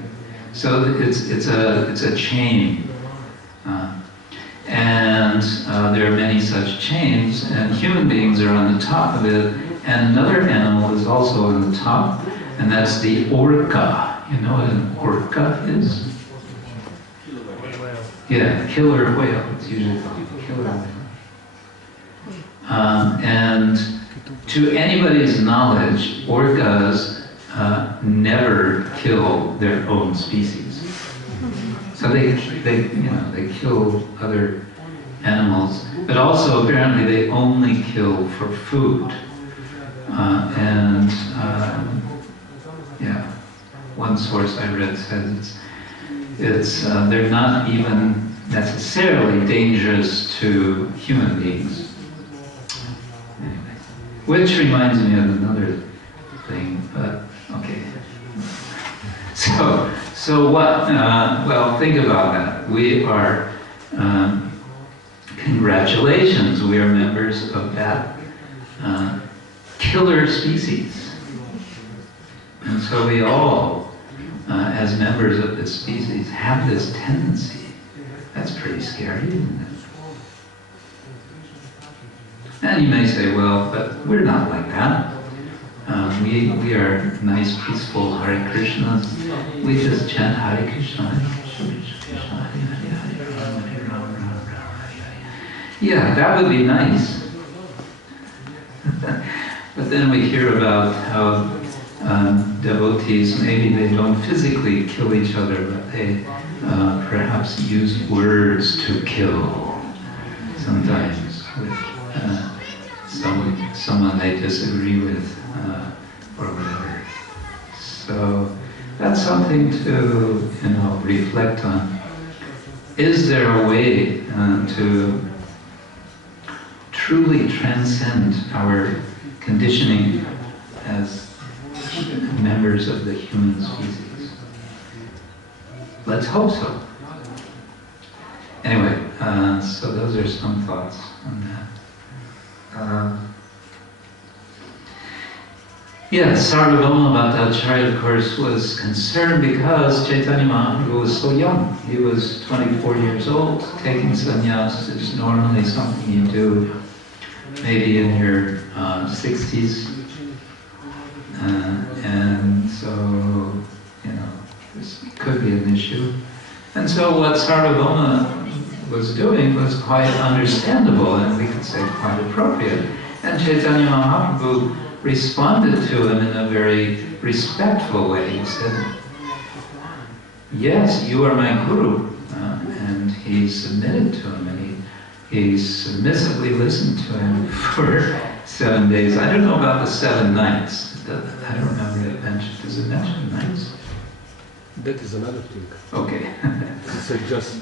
So it's a chain. And there are many such chains, and human beings are on the top of it, and another animal is also on the top, and that's the orca. You know what an orca is? Yeah, killer whale. It's usually called a killer whale. And to anybody's knowledge, orcas never kill their own species. So they kill other animals, but also apparently they only kill for food. One source I read says they're not even necessarily dangerous to human beings. Anyway, which reminds me of another thing, but okay. So what, well, think about that. We are, congratulations, we are members of that killer species. And so we all, as members of this species, have this tendency. That's pretty scary, isn't it? And you may say, well, but we're not like that. We are nice, peaceful Hare Krishnas. We just chant Hare Krishna, Hare Krishna, Hare Hare, Hare Rama, Hare Rama, Rama Rama, Hare Hare. Yeah, that would be nice. But then we hear about how devotees, maybe they don't physically kill each other, but they perhaps use words to kill sometimes with someone they disagree with or whatever. So that's something to reflect on. Is there a way to truly transcend our conditioning as members of the human species? Let's hope so. Anyway, so those are some thoughts on that. Sarvabhauma Bhattacharya, of course, was concerned because Chaitanya Mahaprabhu was so young. He was 24 years old. Taking sannyas is normally something you do maybe in your 60s. And so, this could could be an issue. And so what Sarvabhauma was doing was quite understandable, and we could say quite appropriate. And Chaitanya Mahaprabhu responded to him in a very respectful way. He said, yes, you are my guru. And he submitted to him, and he submissively listened to him for 7 days. I don't know about the 7 nights. I don't remember it mentioned. Does it mention nights? That is another thing. Okay. So just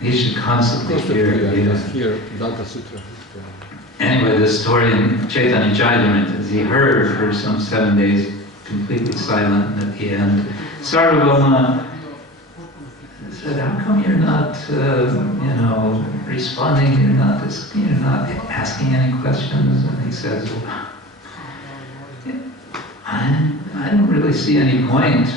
he should constantly hear Danta Sutra. Anyway, the story in Chaitanya Charitamrita is he heard for some 7 days, completely silent, and at the end, Sarvabhauma said, how come you're not, responding, you're not asking any questions? And he says, well, I don't really see any point.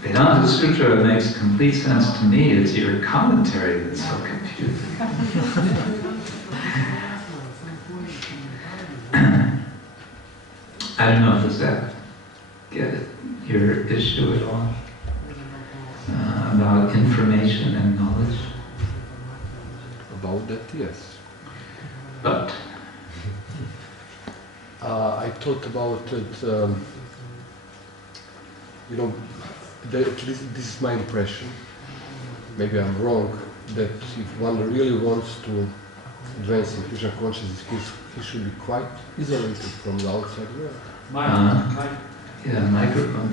Vedanta Sutra makes complete sense to me. It's your commentary that's so confusing. I don't know, does that get your issue at all? About information and knowledge? About that, yes. But? I thought about it, this is my impression, maybe I'm wrong, that if one really wants to advance in Krishna consciousness, he should be quite isolated from the outside world. Yeah, microphone.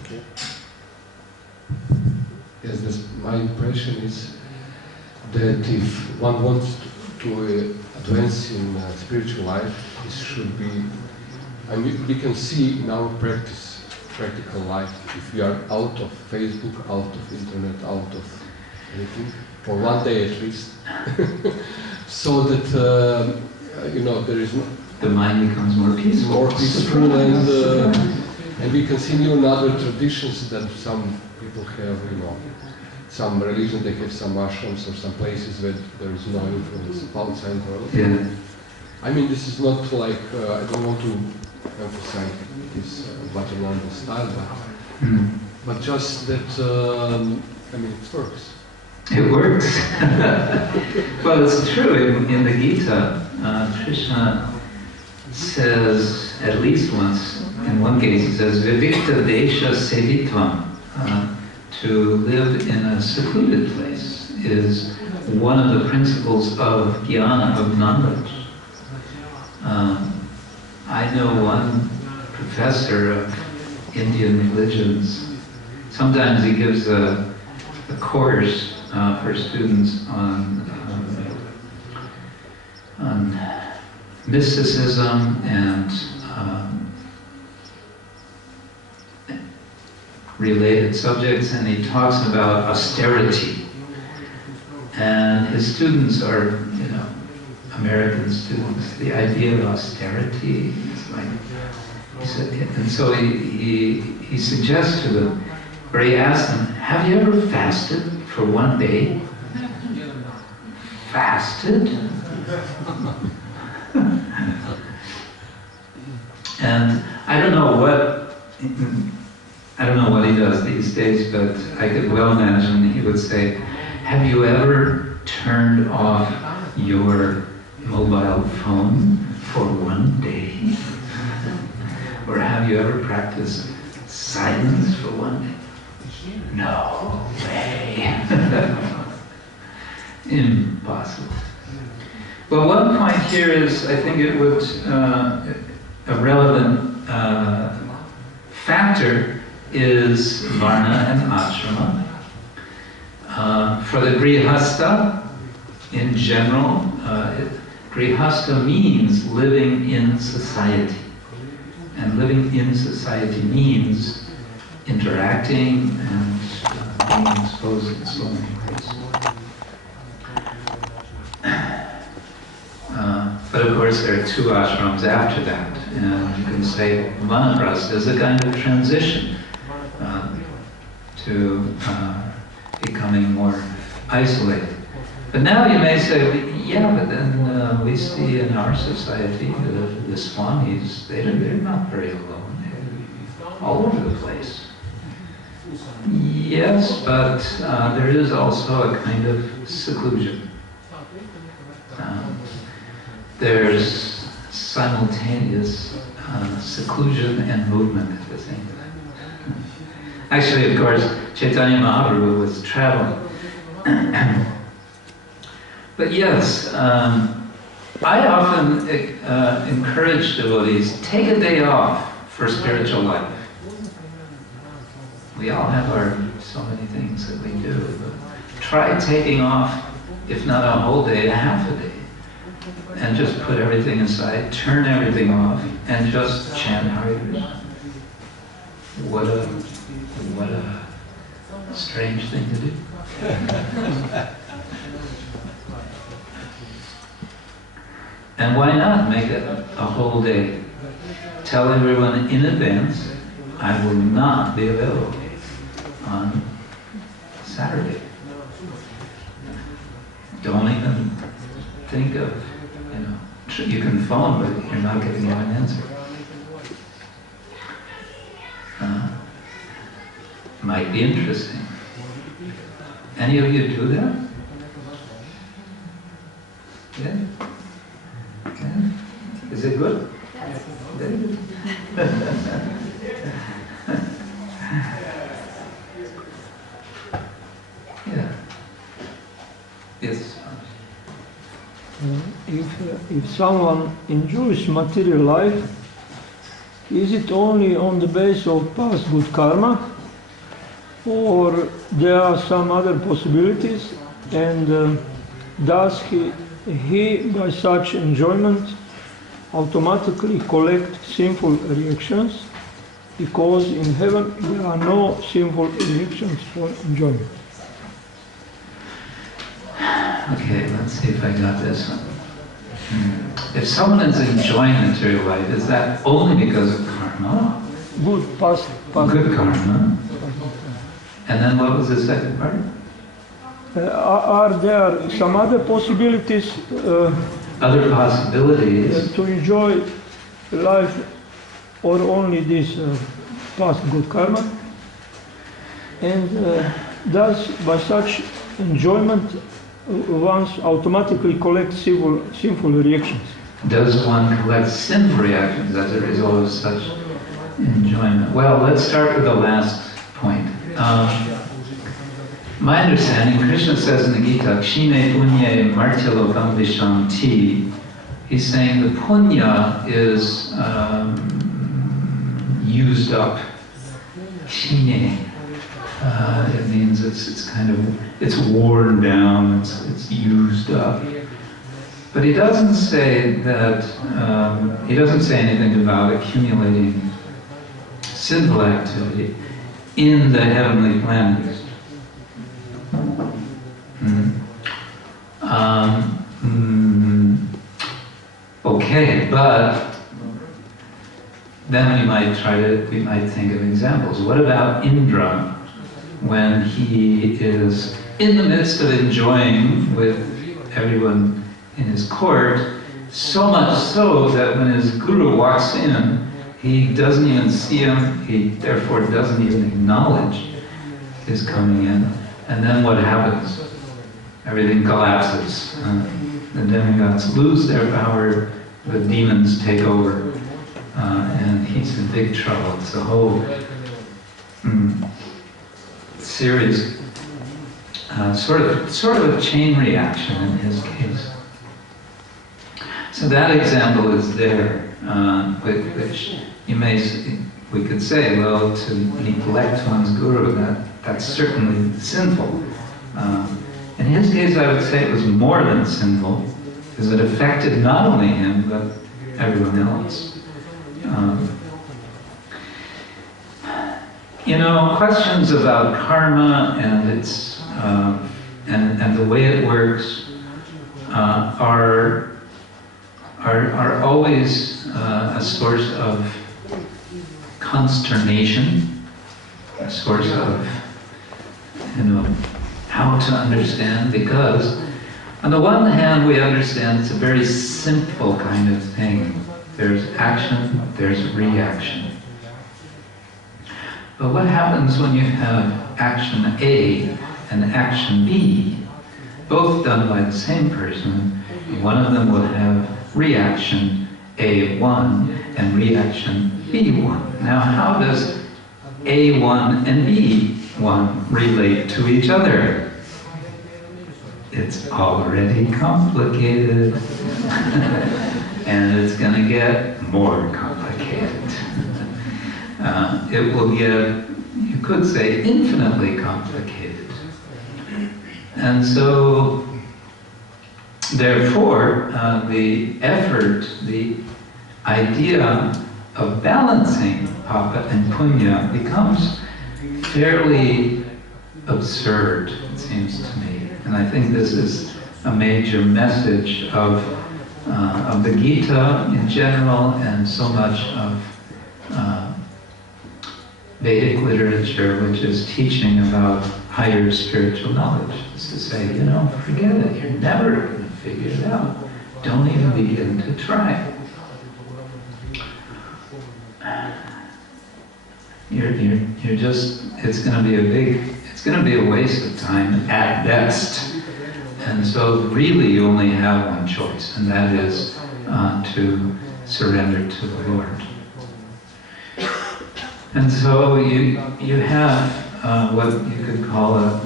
Okay. Yes, my impression is that if one wants to advance in spiritual life, it should be, we can see in our practical life, if we are out of Facebook, out of internet, out of anything, for 1 day at least, so that, there is the mind becomes more peaceful. And we continue in other traditions that some people have, some religion, they have some ashrams or some places where there is no influence of outside world. Yeah. I mean, this is not like, I don't want to emphasize this Vajrayana style, but just that, it works. It works. Well, it's true. In the Gita, Krishna says, at least once, in one case, he says, Vivikta desha sevitvam. To live in a secluded place is one of the principles of jnana, of knowledge. I know one professor of Indian religions. Sometimes he gives a course for students on mysticism and related subjects, and he talks about austerity. And his students are, American students. The idea of austerity is like, he said, and so he suggests to them, or he asks them, have you ever fasted for 1 day? Fasted? And I don't know what he does these days, but I could well imagine he would say, have you ever turned off your mobile phone for 1 day? Or have you ever practiced silence for 1 day? No way. Impossible. Well, one point here is, I think it would, a relevant factor is varna and ashrama. For the grihastha, in general, grihastha means living in society. And living in society means interacting and being exposed in so many ways. But of course there are 2 ashrams after that, and you can say vanaprastha is a kind of transition to becoming more isolated. But now you may say, yeah, but then we see in our society the Swamis, they're not very alone. They're all over the place. Yes, but there is also a kind of seclusion. There's simultaneous seclusion and movement at the same time. Actually, of course, Chaitanya Mahaprabhu was traveling. But yes, I often encourage devotees, take a day off for spiritual life. We all have so many things that we do, but try taking off, if not a whole day, a half a day. And just put everything aside, turn everything off, and just chant Hare Krishna. What a strange thing to do. And why not make it a whole day? Tell everyone in advance, I will not be available on Saturday. Don't even think of, you can phone, but you're not going to get an answer. Might be interesting. Any of you do that? Yeah? Yeah? Is it good? Very good. Yeah. Yes. If someone enjoys material life, is it only on the basis of past good karma, or there are some other possibilities, and does he by such enjoyment automatically collect sinful reactions, because in heaven there are no sinful reactions for enjoyment? Okay, let's see if I got this one. If someone is enjoying material life, is that only because of karma? Good past Good karma. And then what was the second part? Are there some other possibilities Other possibilities. to enjoy life, or only this past good karma? And does by such enjoyment one automatically collect sinful reactions? Does one collect sinful reactions as a result of such enjoyment? Well, let's start with the last point. My understanding, Krishna says in the Gita, Kshine punye martyalokam vishanti. He's saying the punya is used up. Kshine. It means it's worn down, it's used up. But he doesn't say that, he doesn't say anything about accumulating sinful activity in the heavenly planets. Okay, but then we might think of examples. What about Indra, when he is in the midst of enjoying with everyone in his court, so much so that when his guru walks in, he doesn't even see him, he therefore doesn't even acknowledge his coming in. And then what happens? Everything collapses. The demigods lose their power, the demons take over, and he's in big trouble. It's a whole series, sort of a chain reaction in his case. So that example is there, which we could say, well, to neglect one's guru, that's certainly sinful. In his case, I would say it was more than sinful, because it affected not only him, but everyone else. Questions about karma and its and the way it works are always a source of consternation, a source of how to understand, because On the one hand, we understand it's a very simple kind of thing. There's action, there's reaction. But what happens when you have action A and action B, both done by the same person? One of them will have reaction A1 and reaction B1. Now, how does A1 and B1 relate to each other? It's already complicated. And it's going to get more complicated. It will get, you could say, infinitely complicated. And so, therefore, the effort, the idea of balancing papa and punya becomes fairly absurd, it seems to me. And I think this is a major message of the Gita in general, and so much of Vedic literature, which is teaching about higher spiritual knowledge. It's to say, you know, forget it, you're never going to figure it out. Don't even begin to try. You're just, it's going to be a waste of time at best. And so really you only have one choice, and that is to surrender to the Lord. And so you have what you could call an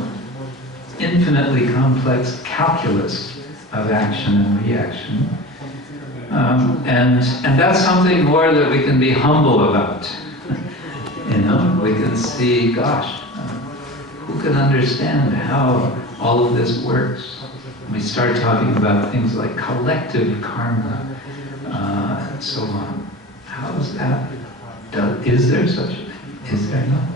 infinitely complex calculus of action and reaction. And that's something more that we can be humble about. You know, we can see, gosh, who can understand how all of this works? We start talking about things like collective karma and so on. How is that? Is there such a thing? Is there not?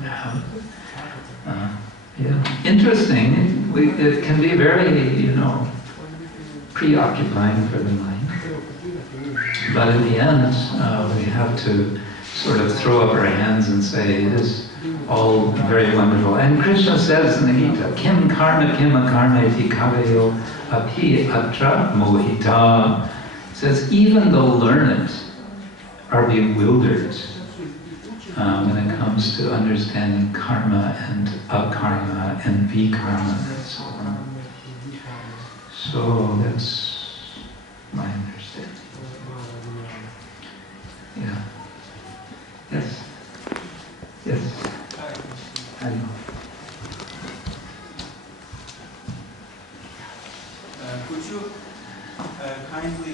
Yeah, interesting. It can be very, you know, preoccupying for the mind. But in the end, we have to sort of throw up our hands and say, it is all very wonderful. And Krishna says in the Gita, Kim karma kim akarmeti kavayo api atra mohita. Says even the learned are bewildered when it comes to understanding karma and akarma and vikarma and so on. So that's my understanding. Yeah. Yes. Yes. I know. Could you kindly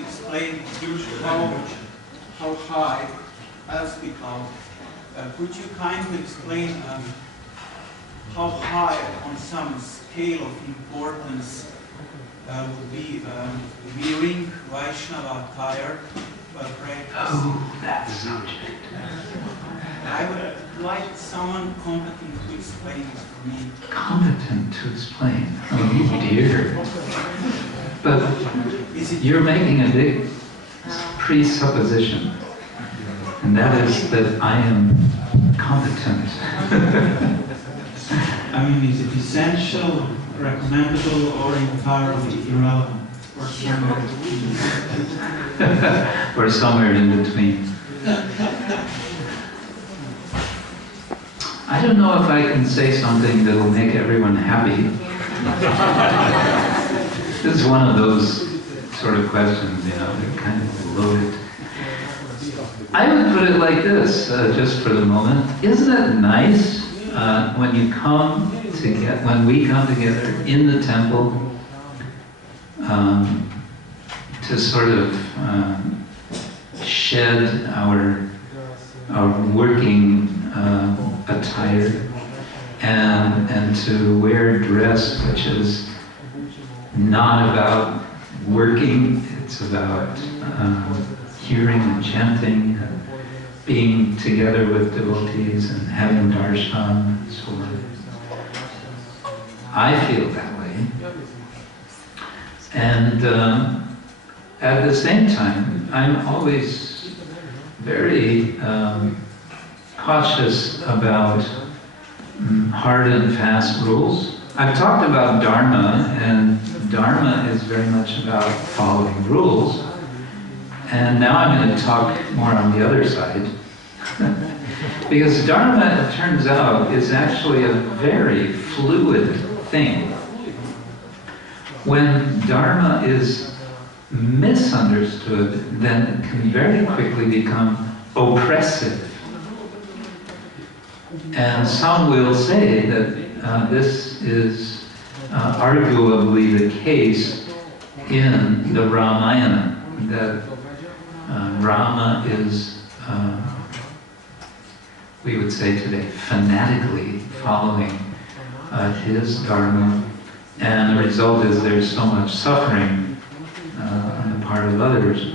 explain how high, I'll speak loud. Could you kindly explain how high on some scale of importance would be wearing Vaishnava attire practice? Oh, that subject. I would like someone competent to explain this for me. Competent to explain? Oh dear. But you're making a big presupposition, and that is that I am competent. I mean, is it essential, recommendable, or entirely irrelevant? Or somewhere in between. I don't know if I can say something that will make everyone happy. This is one of those sort of questions, you know, they're kind of loaded. I would put it like this, just for the moment. Isn't it nice when we come together in the temple to sort of shed our working attire and to wear a dress which is not about working, it's about hearing and chanting and being together with devotees and having darshan and so on. I feel that way. And at the same time, I'm always very cautious about hard and fast rules. I've talked about Dharma, and Dharma is very much about following rules. And now I'm going to talk more on the other side. Because Dharma, it turns out, is actually a very fluid thing. When Dharma is misunderstood, then it can very quickly become oppressive. And some will say that this is arguably the case in the Ramayana, that Rama is, we would say today, fanatically following his Dharma, and the result is there's so much suffering on the part of others.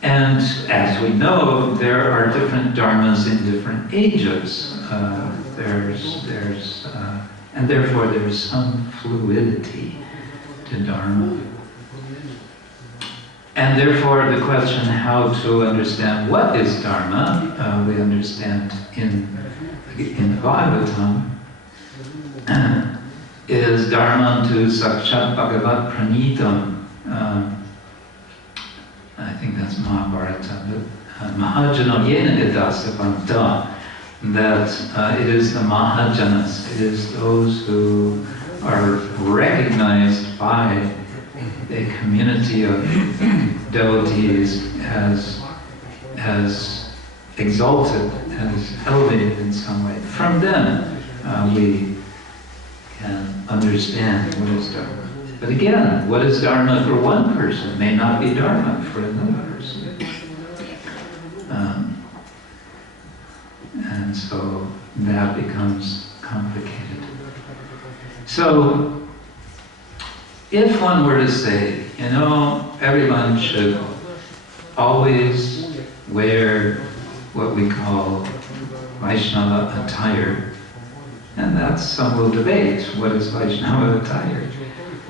And as we know, there are different dharmas in different ages. And therefore there's some fluidity to dharma. And therefore the question how to understand what is dharma, we understand in the Bhagavatam, is dharma to sakshat bhagavat pranitam. I think that's Mahabharata, but Mahajano yena idasavanta, that it is the Mahajanas, it is those who are recognized by a community of devotees as exalted, as elevated in some way. From them we can understand what is Dharma. But again, what is Dharma for one person may not be Dharma for another person. And so that becomes complicated. So, if one were to say, you know, everyone should always wear what we call Vaishnava attire, and that's some will debate, what is Vaishnava attire?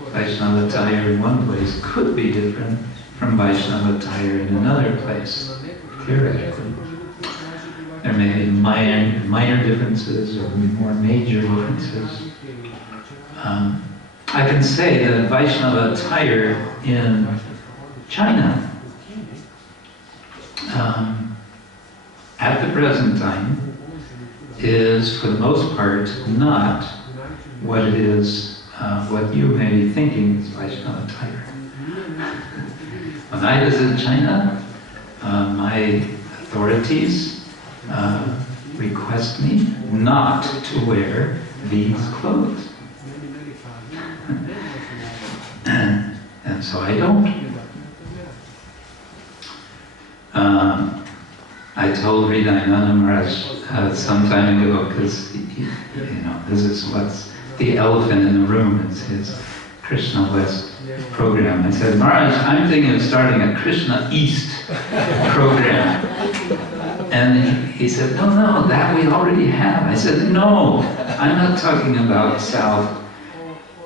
Vaishnava attire in one place could be different from Vaishnava attire in another place, theoretically. There may be minor differences or more major differences. I can say that Vaishnava attire in China, at the present time, is for the most part not what it is, what you may be thinking is Vaishnava attire. When I visit China, my authorities request me not to wear these clothes. And so I don't. I told Hridayananda Maharaj some time ago, because this is what's the elephant in the room, it's his Krishna West program. I said, Maharaj, I'm thinking of starting a Krishna East program. And he said, no, that we already have. I said, no, I'm not talking about South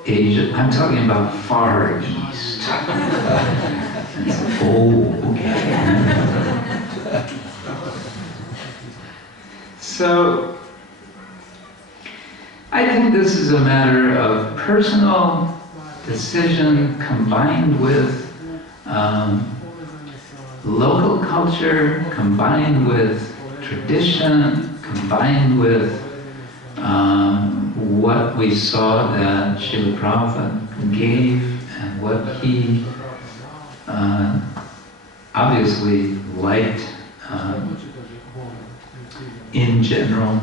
Asia, I'm talking about Far East. And he said, oh, okay. So, I think this is a matter of personal decision combined with local culture, combined with tradition, combined with what we saw that Srila Prabhupada gave and what he obviously liked in general.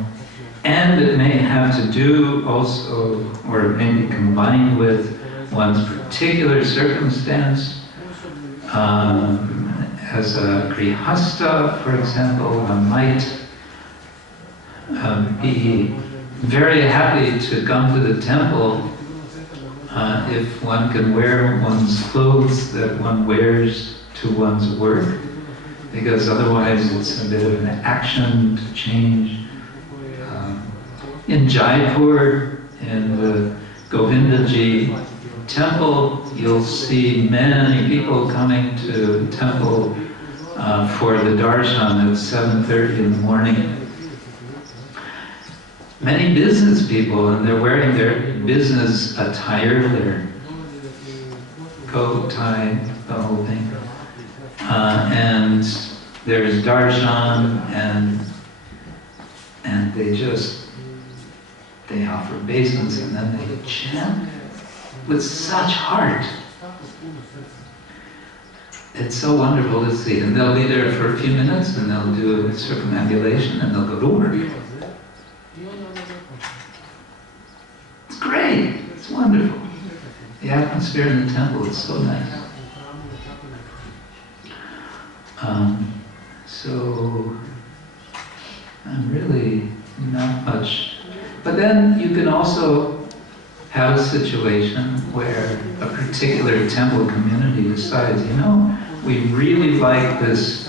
And it may have to do also, or it may be combined with one's particular circumstance. As a grihasta, for example, one might be very happy to come to the temple if one can wear one's clothes that one wears to one's work, because otherwise it's a bit of an action to change. In Jaipur, in the Govindaji temple, you'll see many people coming to the temple for the darshan at 7:30 in the morning. Many business people, and they're wearing their business attire, their coat, tie, the whole thing. And there's darshan, and they offer obeisance, and then they chant with such heart. It's so wonderful to see. And they'll be there for a few minutes, and they'll do a circumambulation, and they'll go to work. It's great. It's wonderful. The atmosphere in the temple is so nice. So I'm really not much. But then you can also have a situation where a particular temple community decides, you know, we really like these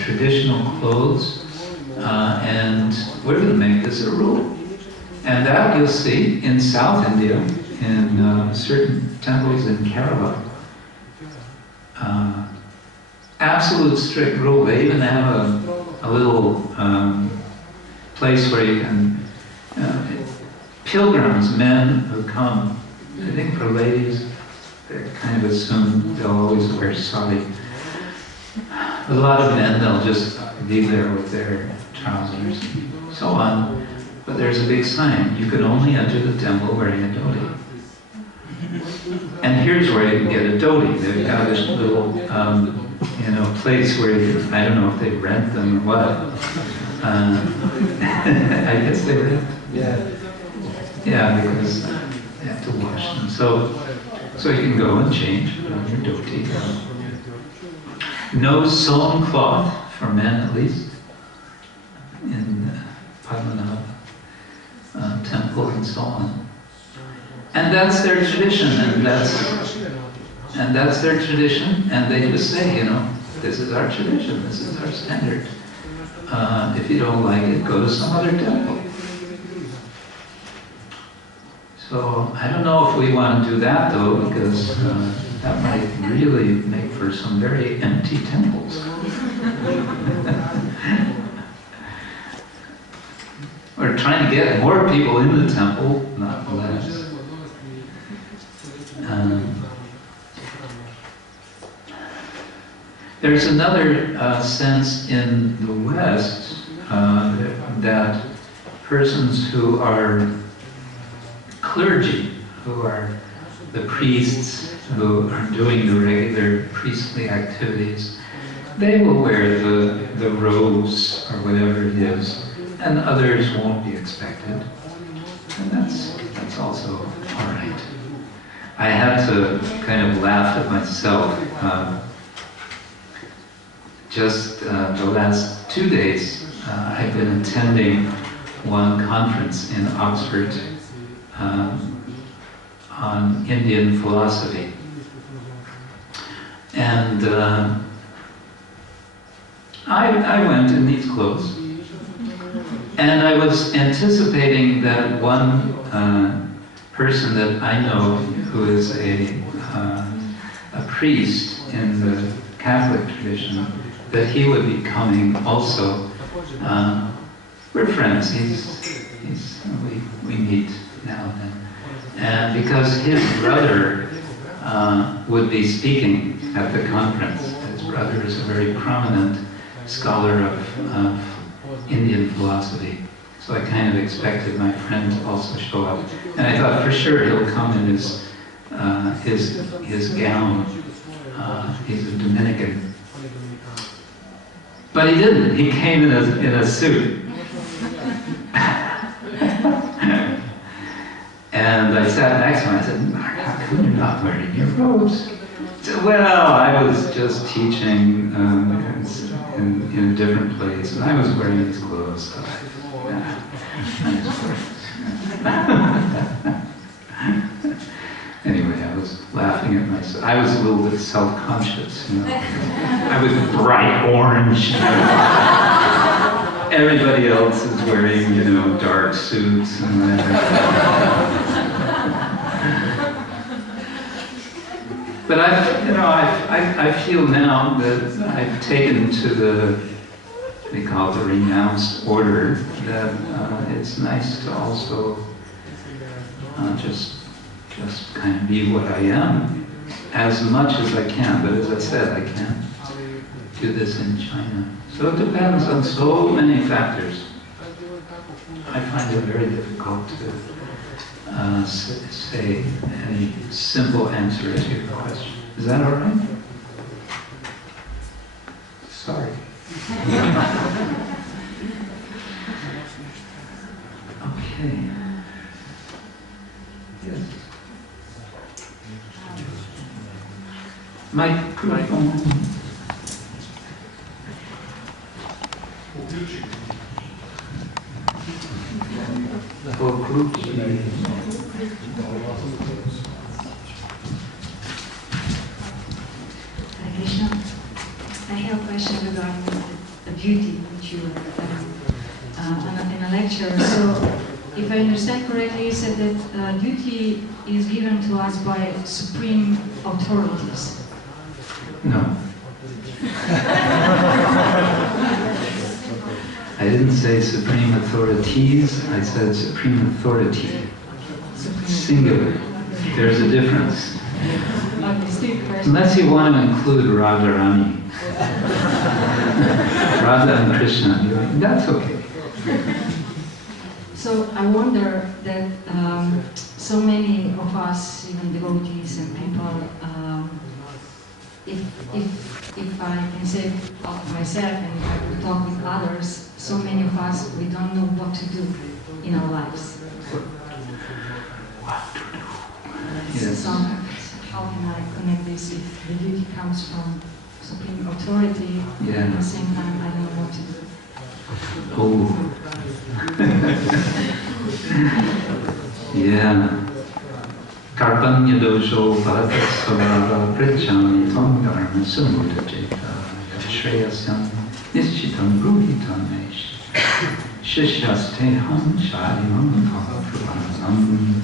traditional clothes, and we're going to make this a rule. And that you'll see in South India, in certain temples in Kerala. Absolute strict rule. They even have a little place where you can, pilgrims, men who come, I think for ladies, they kind of assume they'll always wear sari. A lot of men, they'll just be there with their trousers and so on. But there's a big sign, you can only enter the temple wearing a dhoti. And here's where you can get a dhoti. They've got this little, place where I don't know if they rent them or what. I guess they rent. Yeah, because they have to wash them. So you can go and change your dhoti. No sewn cloth, for men at least, in Padmanabha temple and so on. And that's their tradition, and that's their tradition, and they just say, you know, this is our tradition, this is our standard. If you don't like it, go to some other temple. So I don't know if we want to do that though, because that might really make for some very empty temples. We're trying to get more people in the temple, not less. There's another sense in the West that persons who are clergy, who are the priests, who are doing the regular priestly activities, they will wear the robes or whatever it is, and others won't be expected. And that's also all right. I had to kind of laugh at myself. Just the last 2 days, I've been attending one conference in Oxford on Indian philosophy. And I went in these clothes, and I was anticipating that one person that I know who is a priest in the Catholic tradition, that he would be coming also. We're friends. We meet now and then. And because his brother would be speaking at the conference. His brother is a very prominent scholar of Indian philosophy. So I kind of expected my friend to also show up. And I thought for sure he'll come in his gown. He's a Dominican. But he didn't. He came in a suit. And I sat next to him. I said, "Mark, how come you're not wearing your robes?" He said, "Well, I was just teaching in a different place, and I was wearing these clothes." So Anyway, I was laughing at myself. I was a little bit self-conscious, you know. I was bright orange. You know. Everybody else is wearing, you know, dark suits and whatever. But I feel now that I've taken to the, we call it the renounced order, that it's nice to also just kind of be what I am as much as I can. But as I said, I can't do this in China. So it depends on so many factors. I find it very difficult to say any simple answer to your question. Is that all right? Sorry. Okay. Yes. Microphone. The whole group. Krishna, I have a question regarding the beauty which you in a lecture. So, if I understand correctly, you said that duty is given to us by supreme authorities. No. I didn't say supreme authorities, I said supreme authority. Singular. There's a difference. Unless you want to include Radharani. Radha and Krishna, that's okay. So I wonder that so many of us, even devotees and people, if I can say of myself and if I could talk with others, so many of us, we don't know what to do in our lives. Yes. So how can I connect this if the duty comes from supreme authority, Yeah. at the same time I don't know what to do? Oh. Yeah. Karpanya dosho bharatasvara prachami tam dharma samudajeta shreyasam nischitam bruhitam mesh shishyaste ham sharimam bhavapravanam.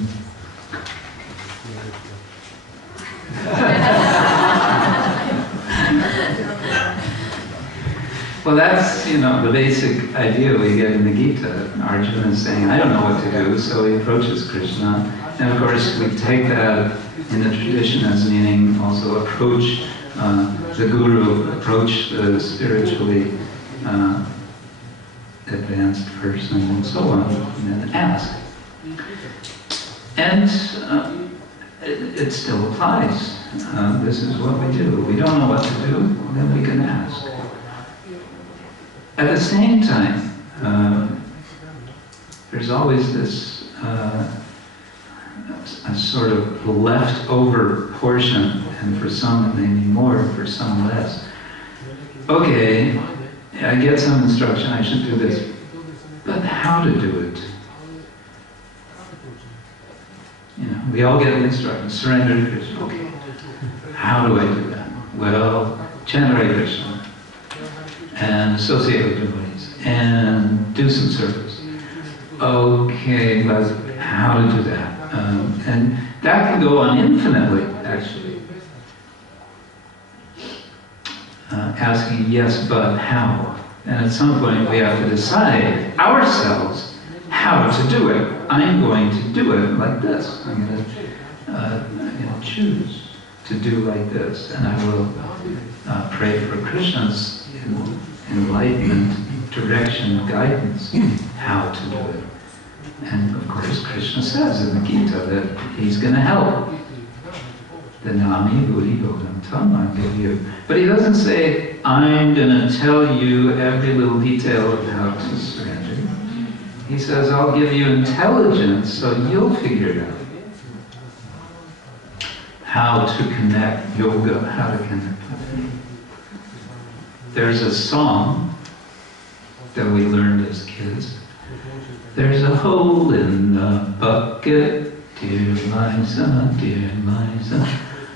Well, that's, the basic idea we get in the Gita. Arjuna is saying, I don't know what to do, so he approaches Krishna. And of course, we take that in the tradition as meaning also approach the guru, approach the spiritually advanced person, and so on, and then ask. And it still applies. This is what we do. We don't know what to do, then we can ask. At the same time, there's always this a sort of leftover portion, and for some it may be more, for some less. Okay, I get some instruction, I should do this, but how to do it? We all get an instruction, surrender to Krishna. Okay, how do I do that? Well, chant Hare Krishna, and associate with devotees, and do some service. Okay, but how to do that? And that can go on infinitely, actually. Asking, yes, but how? And at some point we have to decide ourselves how to do it. I'm going to do it like this. I'm going to choose to do like this, and I will pray for Krishna's enlightenment, direction, guidance, how to do it. And of course, Krishna says in the Gita that he's going to help. The Nami Buddhi Bodham Tam, I'll give you. But he doesn't say, I'm going to tell you every little detail of how to surrender. He says, I'll give you intelligence so you'll figure it out. How to connect yoga, how to connect with me. There's a song that we learned as kids. There's a hole in the bucket, dear Liza, dear Liza.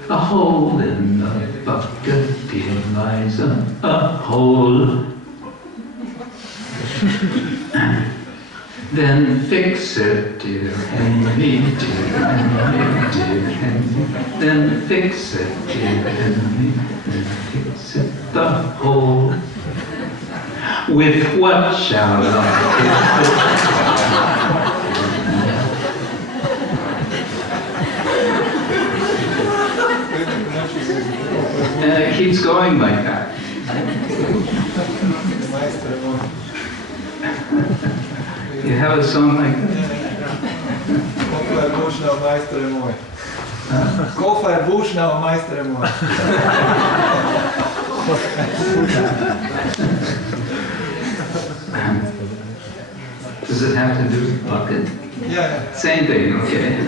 A hole in the bucket, dear Liza, a hole. Then fix it, dear Henry, dear Henry, dear Henry. Then fix it, dear Henry, then fix it the whole. With what shall I fix it? And it keeps going like that. You have a song like that? Does it have to do with bucket? Yeah. Same thing, okay.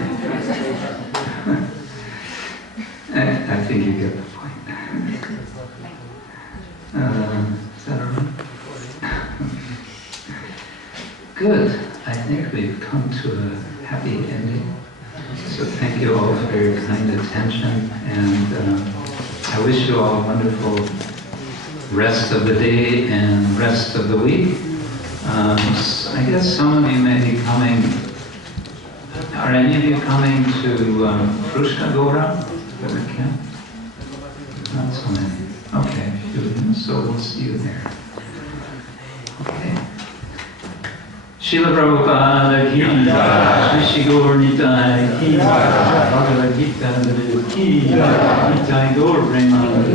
I think you get the point. Is that all right? Good. I think we've come to a happy ending. So thank you all for your kind attention, and I wish you all a wonderful rest of the day and rest of the week. I guess some of you may be coming. Are any of you coming to Kṛṣṇa camp? Not so many. Okay, so we'll see you there. Okay. Srila Prabhupada ki jai, Shri Gaur Nitai ki jai, Bhagavad-gita ki jai, Nitai Gaur Premanande.